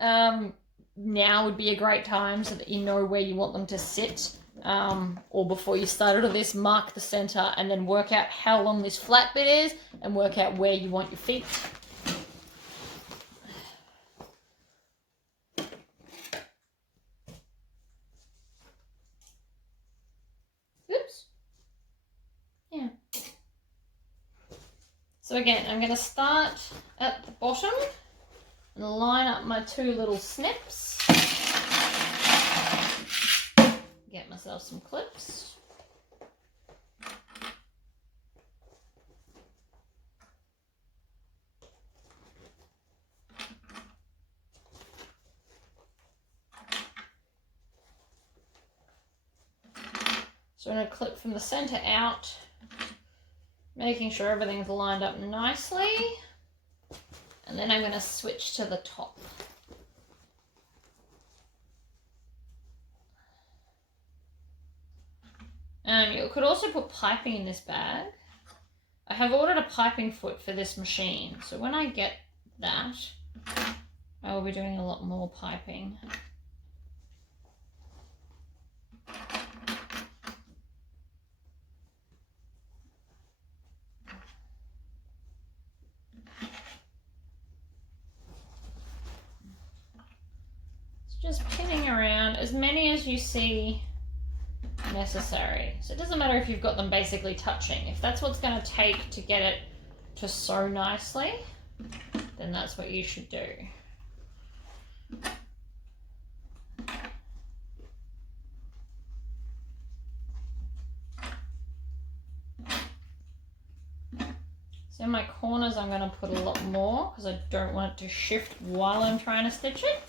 Now would be a great time so that you know where you want them to sit. Or before you start all this, mark the center and then work out how long this flat bit is and work out where you want your feet. Oops. Yeah. So again, I'm going to start at the bottom and line up my two little snips. Get myself some clips. So I'm going to clip from the center out, making sure everything's lined up nicely. And then I'm going to switch to the top. You could also put piping in this bag. I have ordered a piping foot for this machine, so when I get that, I will be doing a lot more piping. Just pinning around as many as you see necessary. So it doesn't matter if you've got them basically touching. If that's what's going to take to get it to sew nicely, then that's what you should do. So in my corners I'm going to put a lot more because I don't want it to shift while I'm trying to stitch it.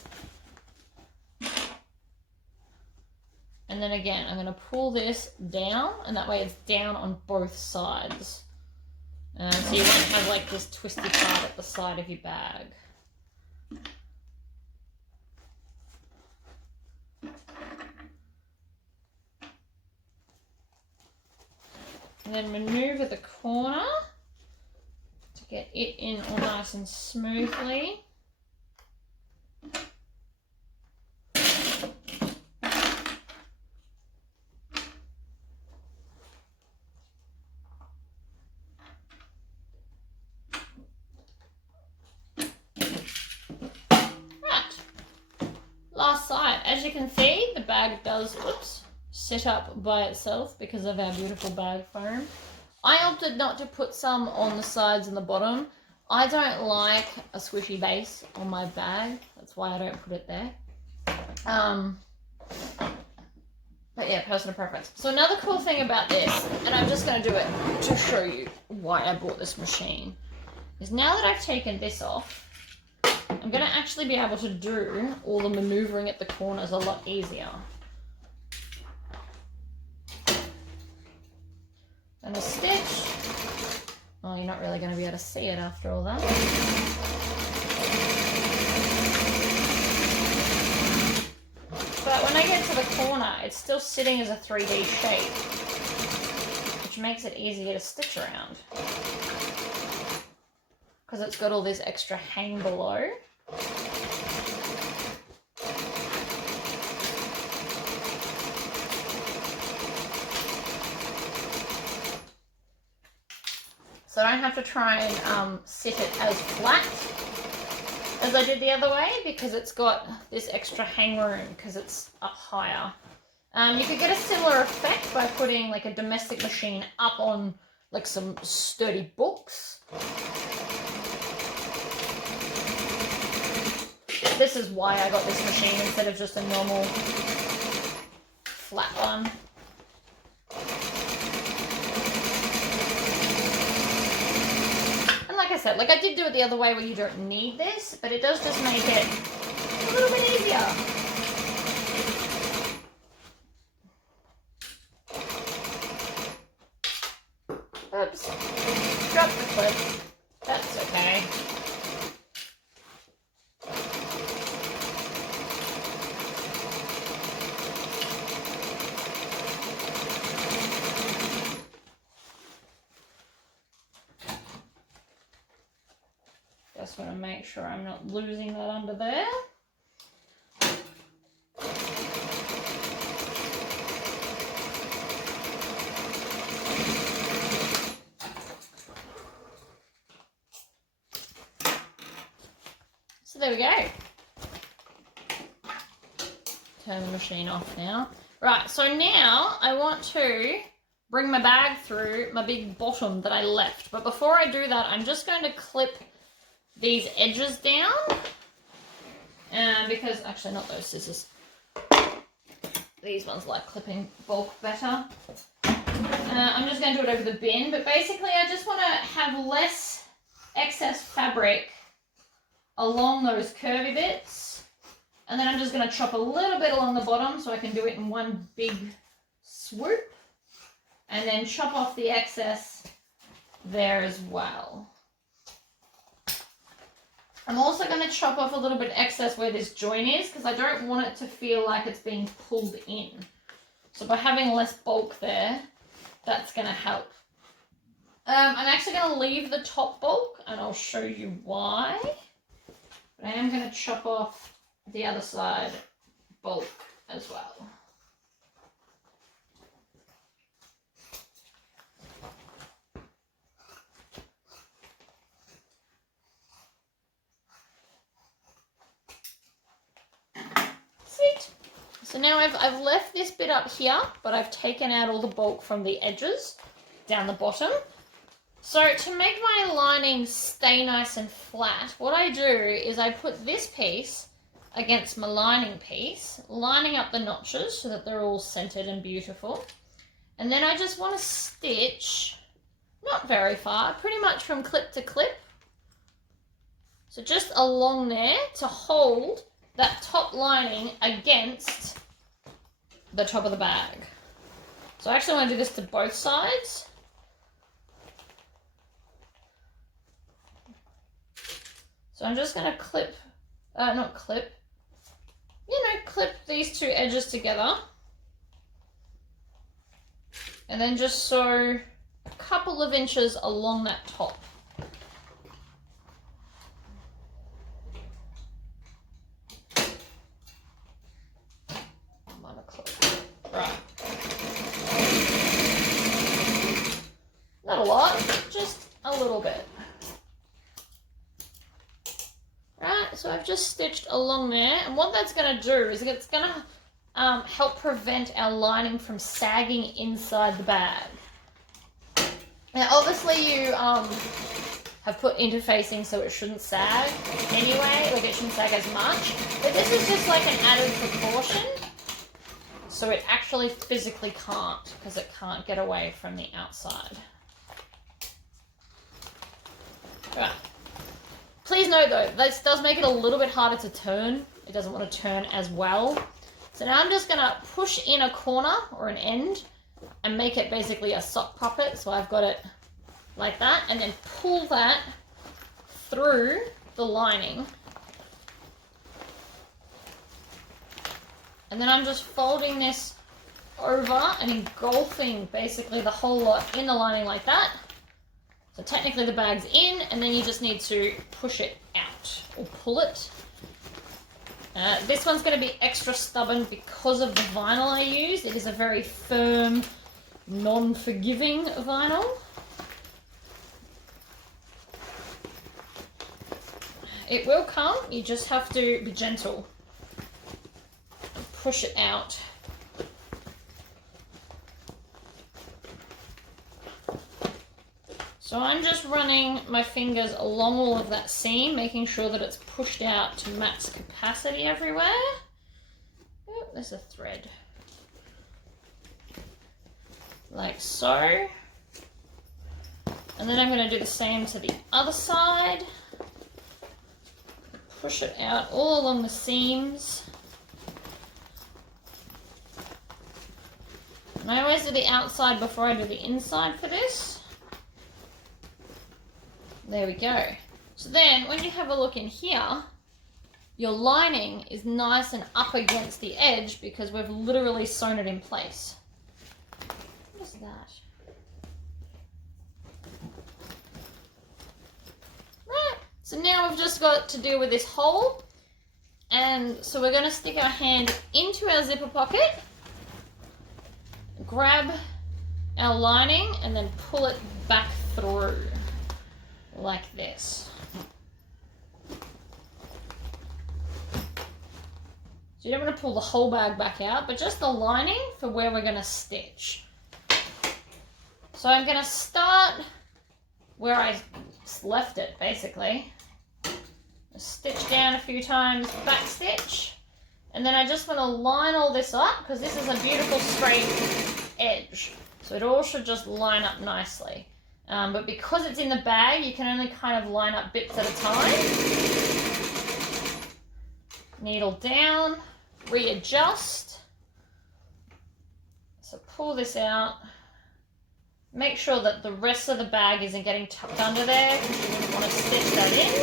And then again, I'm going to pull this down, and that way it's down on both sides. So you won't have like this twisty part at the side of your bag. And then maneuver the corner to get it in all nice and smoothly. Last side, as you can see, the bag does, sit up by itself because of our beautiful bag foam. I opted not to put some on the sides and the bottom. I don't like a squishy base on my bag. That's why I don't put it there. But yeah, personal preference. So another cool thing about this, and I'm just going to do it to show you why I bought this machine, is now that I've taken this off, I'm going to actually be able to do all the maneuvering at the corners a lot easier. And a stitch. Well, you're not really going to be able to see it after all that. But when I get to the corner, it's still sitting as a 3D shape, which makes it easier to stitch around. Because it's got all this extra hang below. So I don't have to try and sit it as flat as I did the other way because it's got this extra hang room because it's up higher. You could get a similar effect by putting like a domestic machine up on like some sturdy books. This is why I got this machine instead of just a normal flat one. And like I said, like I did do it the other way where you don't need this, but it does just make it a little bit easier. Oops, dropped the clip. That's okay. Just want to make sure I'm not losing that under there. So there we go. Turn the machine off now. Right, so now I want to bring my bag through my big bottom that I left. But before I do that, I'm just going to clip these edges down. Because, actually not those scissors. These ones like clipping bulk better. I'm just going to do it over the bin. But basically I just want to have less excess fabric along those curvy bits. And then I'm just going to chop a little bit along the bottom so I can do it in one big swoop. And then chop off the excess there as well. I'm also going to chop off a little bit excess where this joint is because I don't want it to feel like it's being pulled in. So by having less bulk there, that's going to help. I'm actually going to leave the top bulk and I'll show you why. But I am going to chop off the other side bulk as well. So now I've left this bit up here, but I've taken out all the bulk from the edges down the bottom. So to make my lining stay nice and flat, what I do is I put this piece against my lining piece, lining up the notches so that they're all centered and beautiful. And then I just want to stitch not very far, pretty much from clip to clip. So just along there to hold that top lining against the top of the bag. So I actually want to do this to both sides. So I'm just going to clip these two edges together. And then just sew a couple of inches along that top. Right. Not a lot, just a little bit. Right, so I've just stitched along there, and what that's going to do is it's going to help prevent our lining from sagging inside the bag. Now obviously you have put interfacing so it shouldn't sag anyway, like it shouldn't sag as much, but this is just like an added precaution, so it actually physically can't, because it can't get away from the outside. Right. Please note though, this does make it a little bit harder to turn. It doesn't want to turn as well. So now I'm just going to push in a corner or an end and make it basically a sock puppet. So I've got it like that, and then pull that through the lining. And then I'm just folding this over and engulfing basically the whole lot in the lining like that. So technically the bag's in, and then you just need to push it out or pull it. This one's going to be extra stubborn because of the vinyl I used. It is a very firm, non-forgiving vinyl. It will come, you just have to be gentle and push it out. So I'm just running my fingers along all of that seam, making sure that it's pushed out to max capacity everywhere. Oh, there's a thread. Like so. And then I'm going to do the same to the other side. Push it out all along the seams. And I always do the outside before I do the inside for this. There we go. So then when you have a look in here, your lining is nice and up against the edge because we've literally sewn it in place. What is that? Right, so now we've just got to deal with this hole. And so we're going to stick our hand into our zipper pocket, grab our lining, and then pull it back through. Like this. So you don't want to pull the whole bag back out, but just the lining for where we're going to stitch. So I'm going to start where I left it, basically. Stitch down a few times, back stitch, and then I just want to line all this up because this is a beautiful straight edge. So it all should just line up nicely. But because it's in the bag, you can only kind of line up bits at a time. Needle down, readjust. So pull this out. Make sure that the rest of the bag isn't getting tucked under there because you wouldn't want to stitch that in.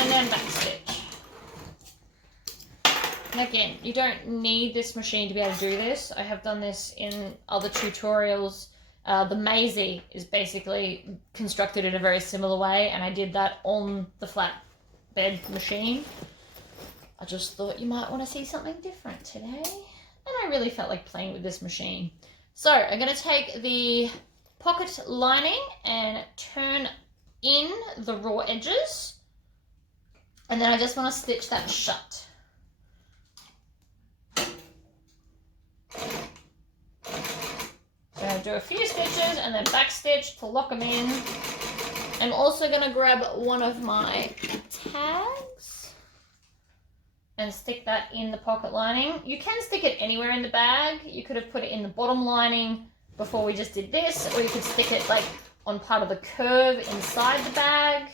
And then back stitch. And again, you don't need this machine to be able to do this. I have done this in other tutorials. The Maisie is basically constructed in a very similar way, and I did that on the flat bed machine. I just thought you might want to see something different today, and I really felt like playing with this machine. So I'm going to take the pocket lining and turn in the raw edges, and then I just want to stitch that shut. So do a few stitches and then back stitch to lock them in. I'm also going to grab one of my tags and stick that in the pocket lining. You can stick it anywhere in the bag. You could have put it in the bottom lining, before we just did this, or you could stick it like on part of the curve inside the bag.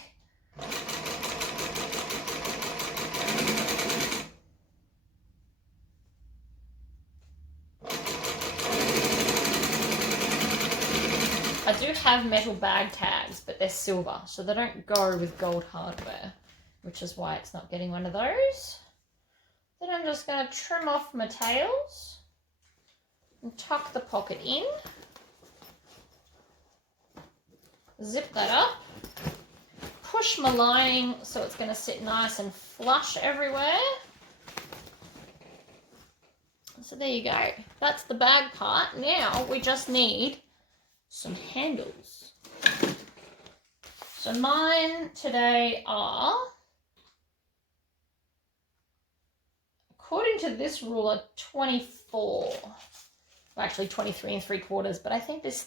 I do have metal bag tags, but they're silver, so they don't go with gold hardware, which is why it's not getting one of those. Then I'm just going to trim off my tails and tuck the pocket in. Zip that up. Push my lining so it's going to sit nice and flush everywhere. So there you go. That's the bag part. Now we just need some handles. So mine today are, according to this ruler, 24. Well, actually 23 3/4, but I think this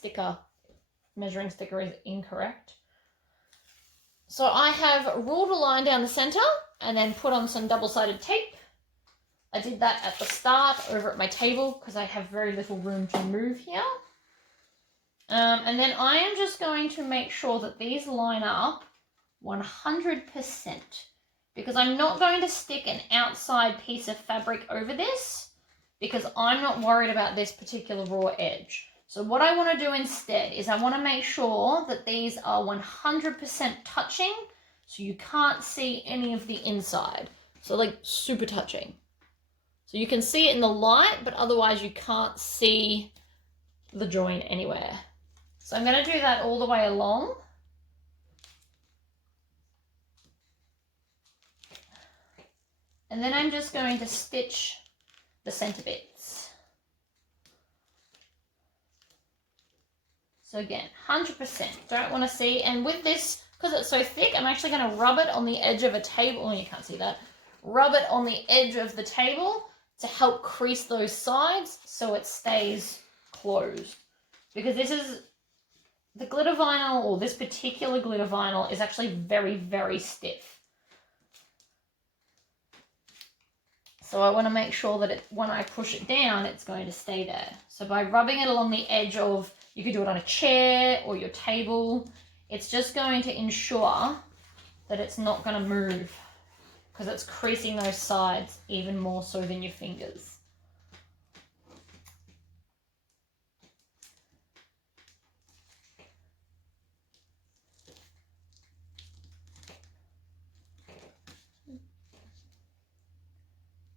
measuring sticker is incorrect. So I have ruled a line down the center and then put on some double-sided tape. I did that at the start over at my table because I have very little room to move here. And then I am just going to make sure that these line up 100%, because I'm not going to stick an outside piece of fabric over this because I'm not worried about this particular raw edge. So what I want to do instead is I want to make sure that these are 100% touching, so you can't see any of the inside. So like super touching. So you can see it in the light, but otherwise you can't see the join anywhere. So I'm going to do that all the way along. And then I'm just going to stitch the center bits. So again, 100%, don't want to see. And with this, because it's so thick, I'm actually going to rub it on the edge of a table. Oh, you can't see that. Rub it on the edge of the table to help crease those sides so it stays closed. Because this is, the glitter vinyl, or this particular glitter vinyl, is actually very, very stiff. So I want to make sure that when I push it down, it's going to stay there. So by rubbing it along the edge of, you could do it on a chair or your table, it's just going to ensure that it's not going to move, because it's creasing those sides even more so than your fingers.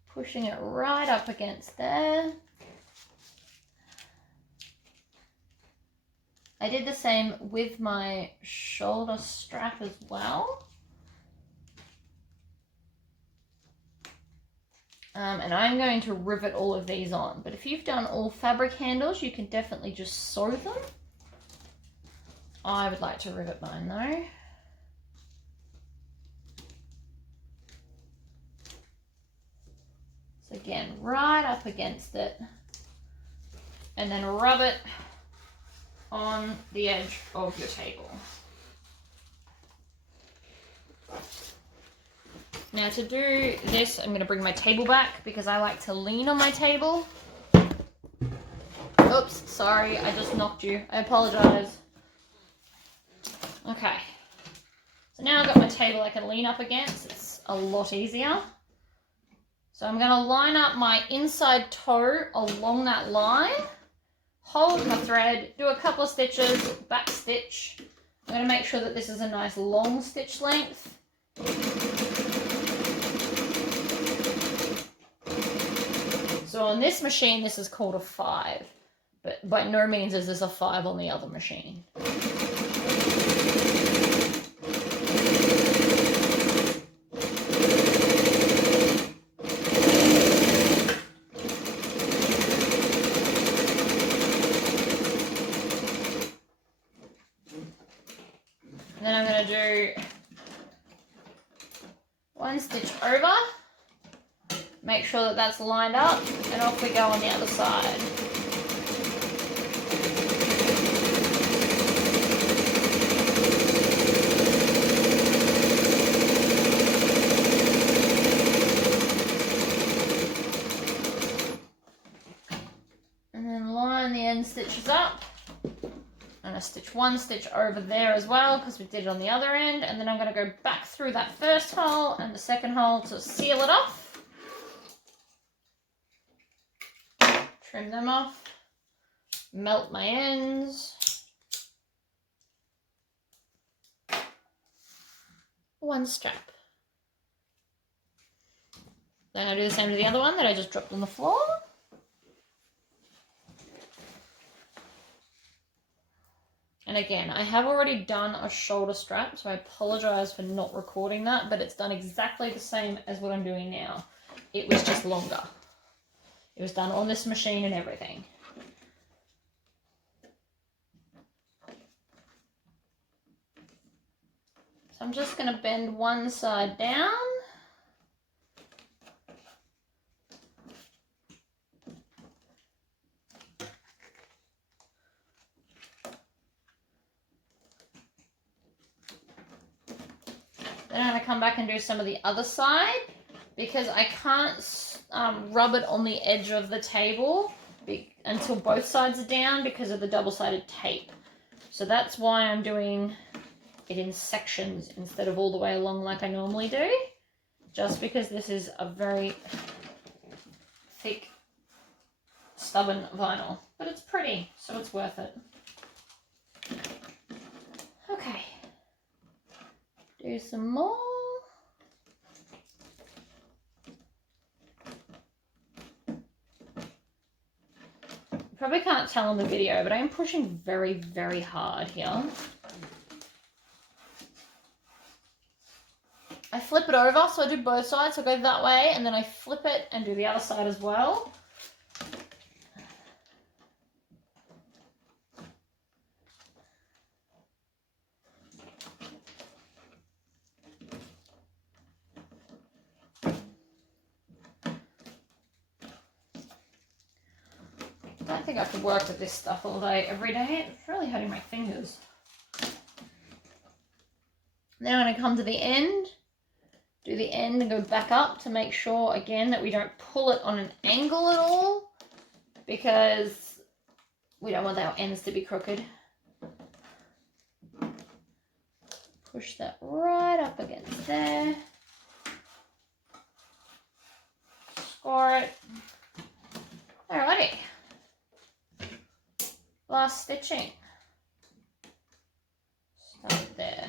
Pushing it right up against there. I did the same with my shoulder strap as well. And I'm going to rivet all of these on. But if you've done all fabric handles, you can definitely just sew them. I would like to rivet mine though. So again, right up against it, and then rub it on the edge of your table. Now to do this, I'm going to bring my table back because I like to lean on my table. Oops, sorry, I just knocked you. I apologize. Okay. So now I've got my table I can lean up against. It's a lot easier. So I'm going to line up my inside toe along that line, hold my thread, do a couple of stitches, back stitch. I'm going to make sure that this is a nice long stitch length. So on this machine, this is called a 5, but by no means is this a 5 on the other machine. Then I'm going to do 1 stitch over, make sure that that's lined up, and off we go on the other side. And then line the end stitches up. to stitch one stitch over there as well because we did it on the other end, and then I'm going to go back through that first hole and the second hole to seal it off. Trim them off, melt my ends. One strap. Then I do the same to the other one that I just dropped on the floor. And again, I have already done a shoulder strap, so I apologize for not recording that, but it's done exactly the same as what I'm doing now. It was just longer. It was done on this machine and everything. So I'm just going to bend one side down. Then I'm going to come back and do some of the other side because I can't rub it on the edge of the table until both sides are down because of the double-sided tape. So that's why I'm doing it in sections instead of all the way along like I normally do, just because this is a very thick, stubborn vinyl. But it's pretty, so it's worth it. Okay. Do some more. You probably can't tell on the video, but I am pushing very, very hard here. I flip it over, so I do both sides, so I go that way, and then I flip it and do the other side as well. I don't think I could work with this stuff all day, every day. It's really hurting my fingers. Now I'm going to come to the end, do the end and go back up to make sure, again, that we don't pull it on an angle at all, because we don't want our ends to be crooked. Push that right up against there. Score it. Alrighty. Last stitching. Start there.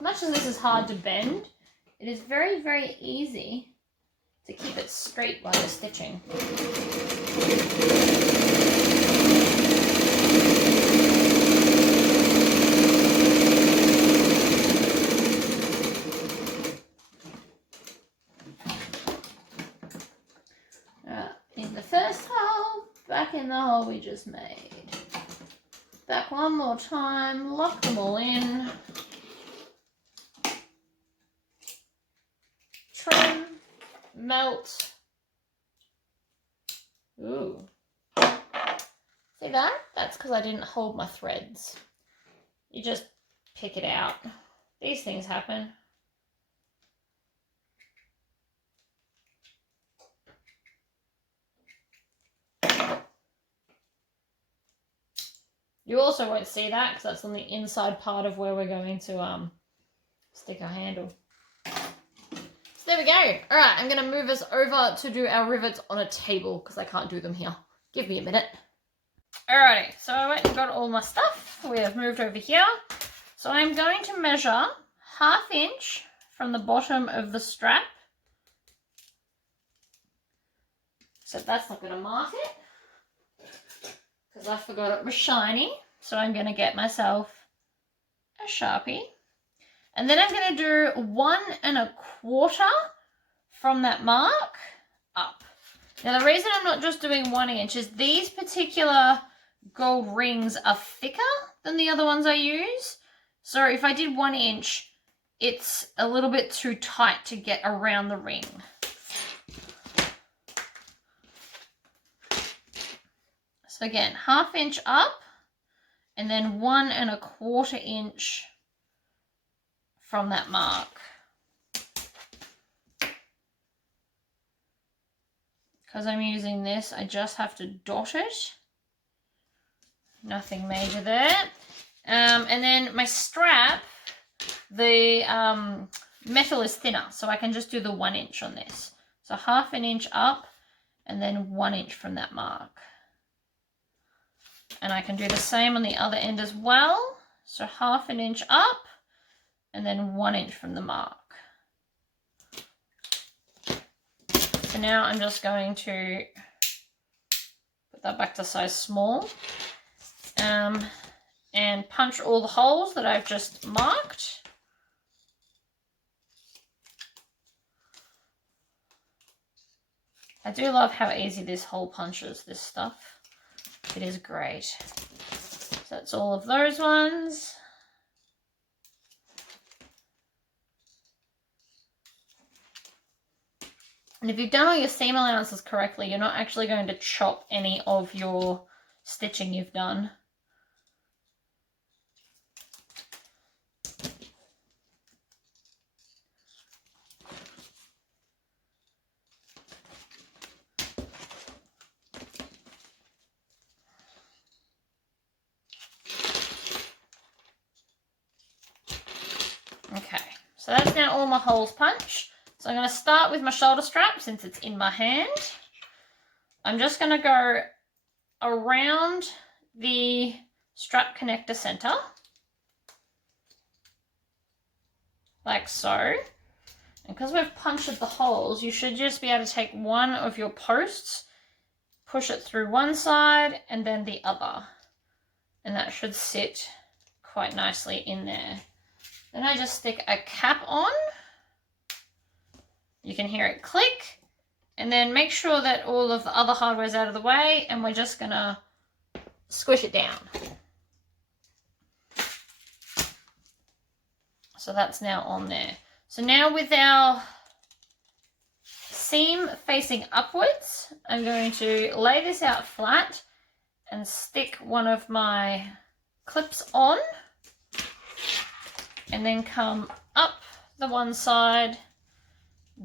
Much as this is hard to bend, it is very, very easy to keep it straight while you're stitching. In the first hole, back in the hole we just made. Back one more time, lock them all in. Trim, melt. Ooh. See that? That's because I didn't hold my threads. You just pick it out. These things happen. You also won't see that because that's on the inside part of where we're going to stick our handle. So there we go. All right, I'm going to move us over to do our rivets on a table because I can't do them here. Give me a minute. Alrighty, so I went and got all my stuff. We have moved over here. So I'm going to measure 1/2 inch from the bottom of the strap. So that's not going to mark it, because I forgot it was shiny. So I'm going to get myself a Sharpie. And then I'm going to do 1 1/4 from that mark up. Now the reason I'm not just doing 1 inch is these particular gold rings are thicker than the other ones I use. So if I did 1 inch, it's a little bit too tight to get around the ring. So again, 1/2 inch up, and then 1¼ inch from that mark. Because I'm using this, I just have to dot it. Nothing major there. And then my strap, the metal is thinner, so I can just do the 1 inch on this. So 1/2 inch up and then 1 inch from that mark. And I can do the same on the other end as well. So 1/2 inch up and then 1 inch from the mark. So now I'm just going to put that back to size small and punch all the holes that I've just marked. I do love how easy this hole punches, this stuff. It is great. So that's all of those ones. And if you've done all your seam allowances correctly, you're not actually going to chop any of your stitching you've done. Okay, so that's now all my holes punched. So I'm going to start with my shoulder strap since it's in my hand. I'm just going to go around the strap connector center, like so. And because we've punctured the holes, you should just be able to take one of your posts, push it through one side and then the other. And that should sit quite nicely in there. Then I just stick a cap on. You can hear it click. And then make sure that all of the other hardware is out of the way, and we're just going to squish it down. So that's now on there. So now with our seam facing upwards, I'm going to lay this out flat and stick one of my clips on, and then come up the one side,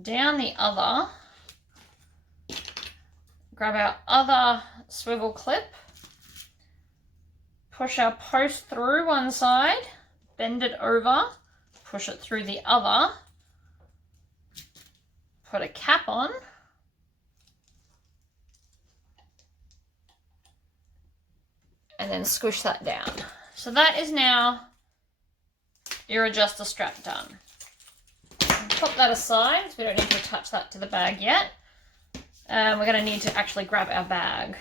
down the other, grab our other swivel clip, push our post through one side, bend it over, push it through the other, put a cap on, and then squish that down. So that is now your adjuster strap done. Pop that aside, because we don't need to attach that to the bag yet. We're going to need to actually grab our bag.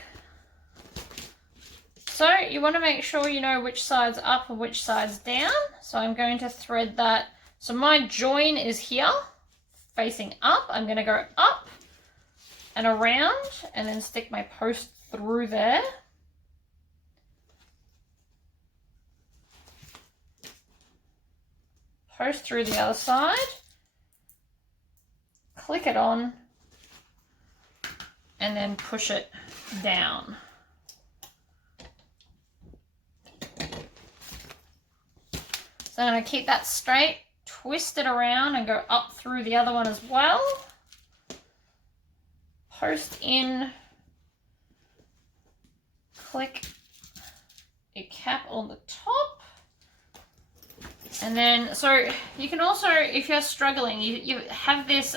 So you want to make sure you know which side's up and which side's down. So I'm going to thread that. So my join is here, facing up. I'm going to go up and around and then stick my post through there. Post through the other side. Click it on and then push it down. So I'm going to keep that straight, twist it around and go up through the other one as well. Post in, click a cap on the top. And then, so you can also, if you're struggling, you have this,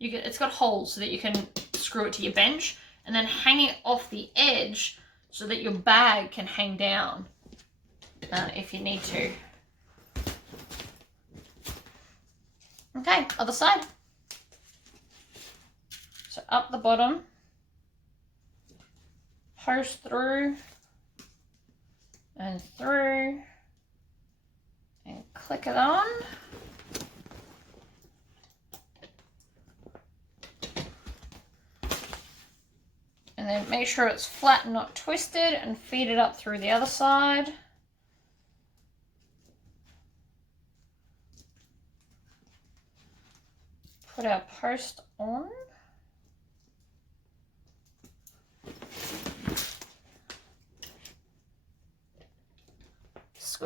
it's got holes so that you can screw it to your bench and then hang it off the edge so that your bag can hang down if you need to. Okay, other side. So up the bottom, post through and through, and click it on. And then make sure it's flat and not twisted, and feed it up through the other side. Put our post on.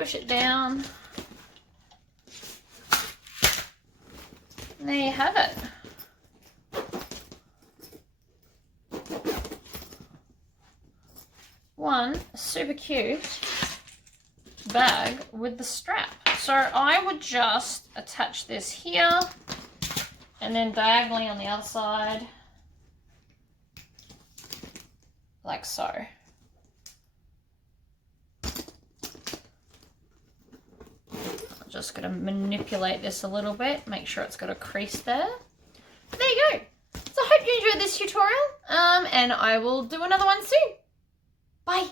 push it down. And there you have it. One super cute bag with the strap. So I would just attach this here and then diagonally on the other side, like so. I'm just going to manipulate this a little bit, make sure it's got a crease there. There you go. So I hope you enjoyed this tutorial, and I will do another one soon. Bye.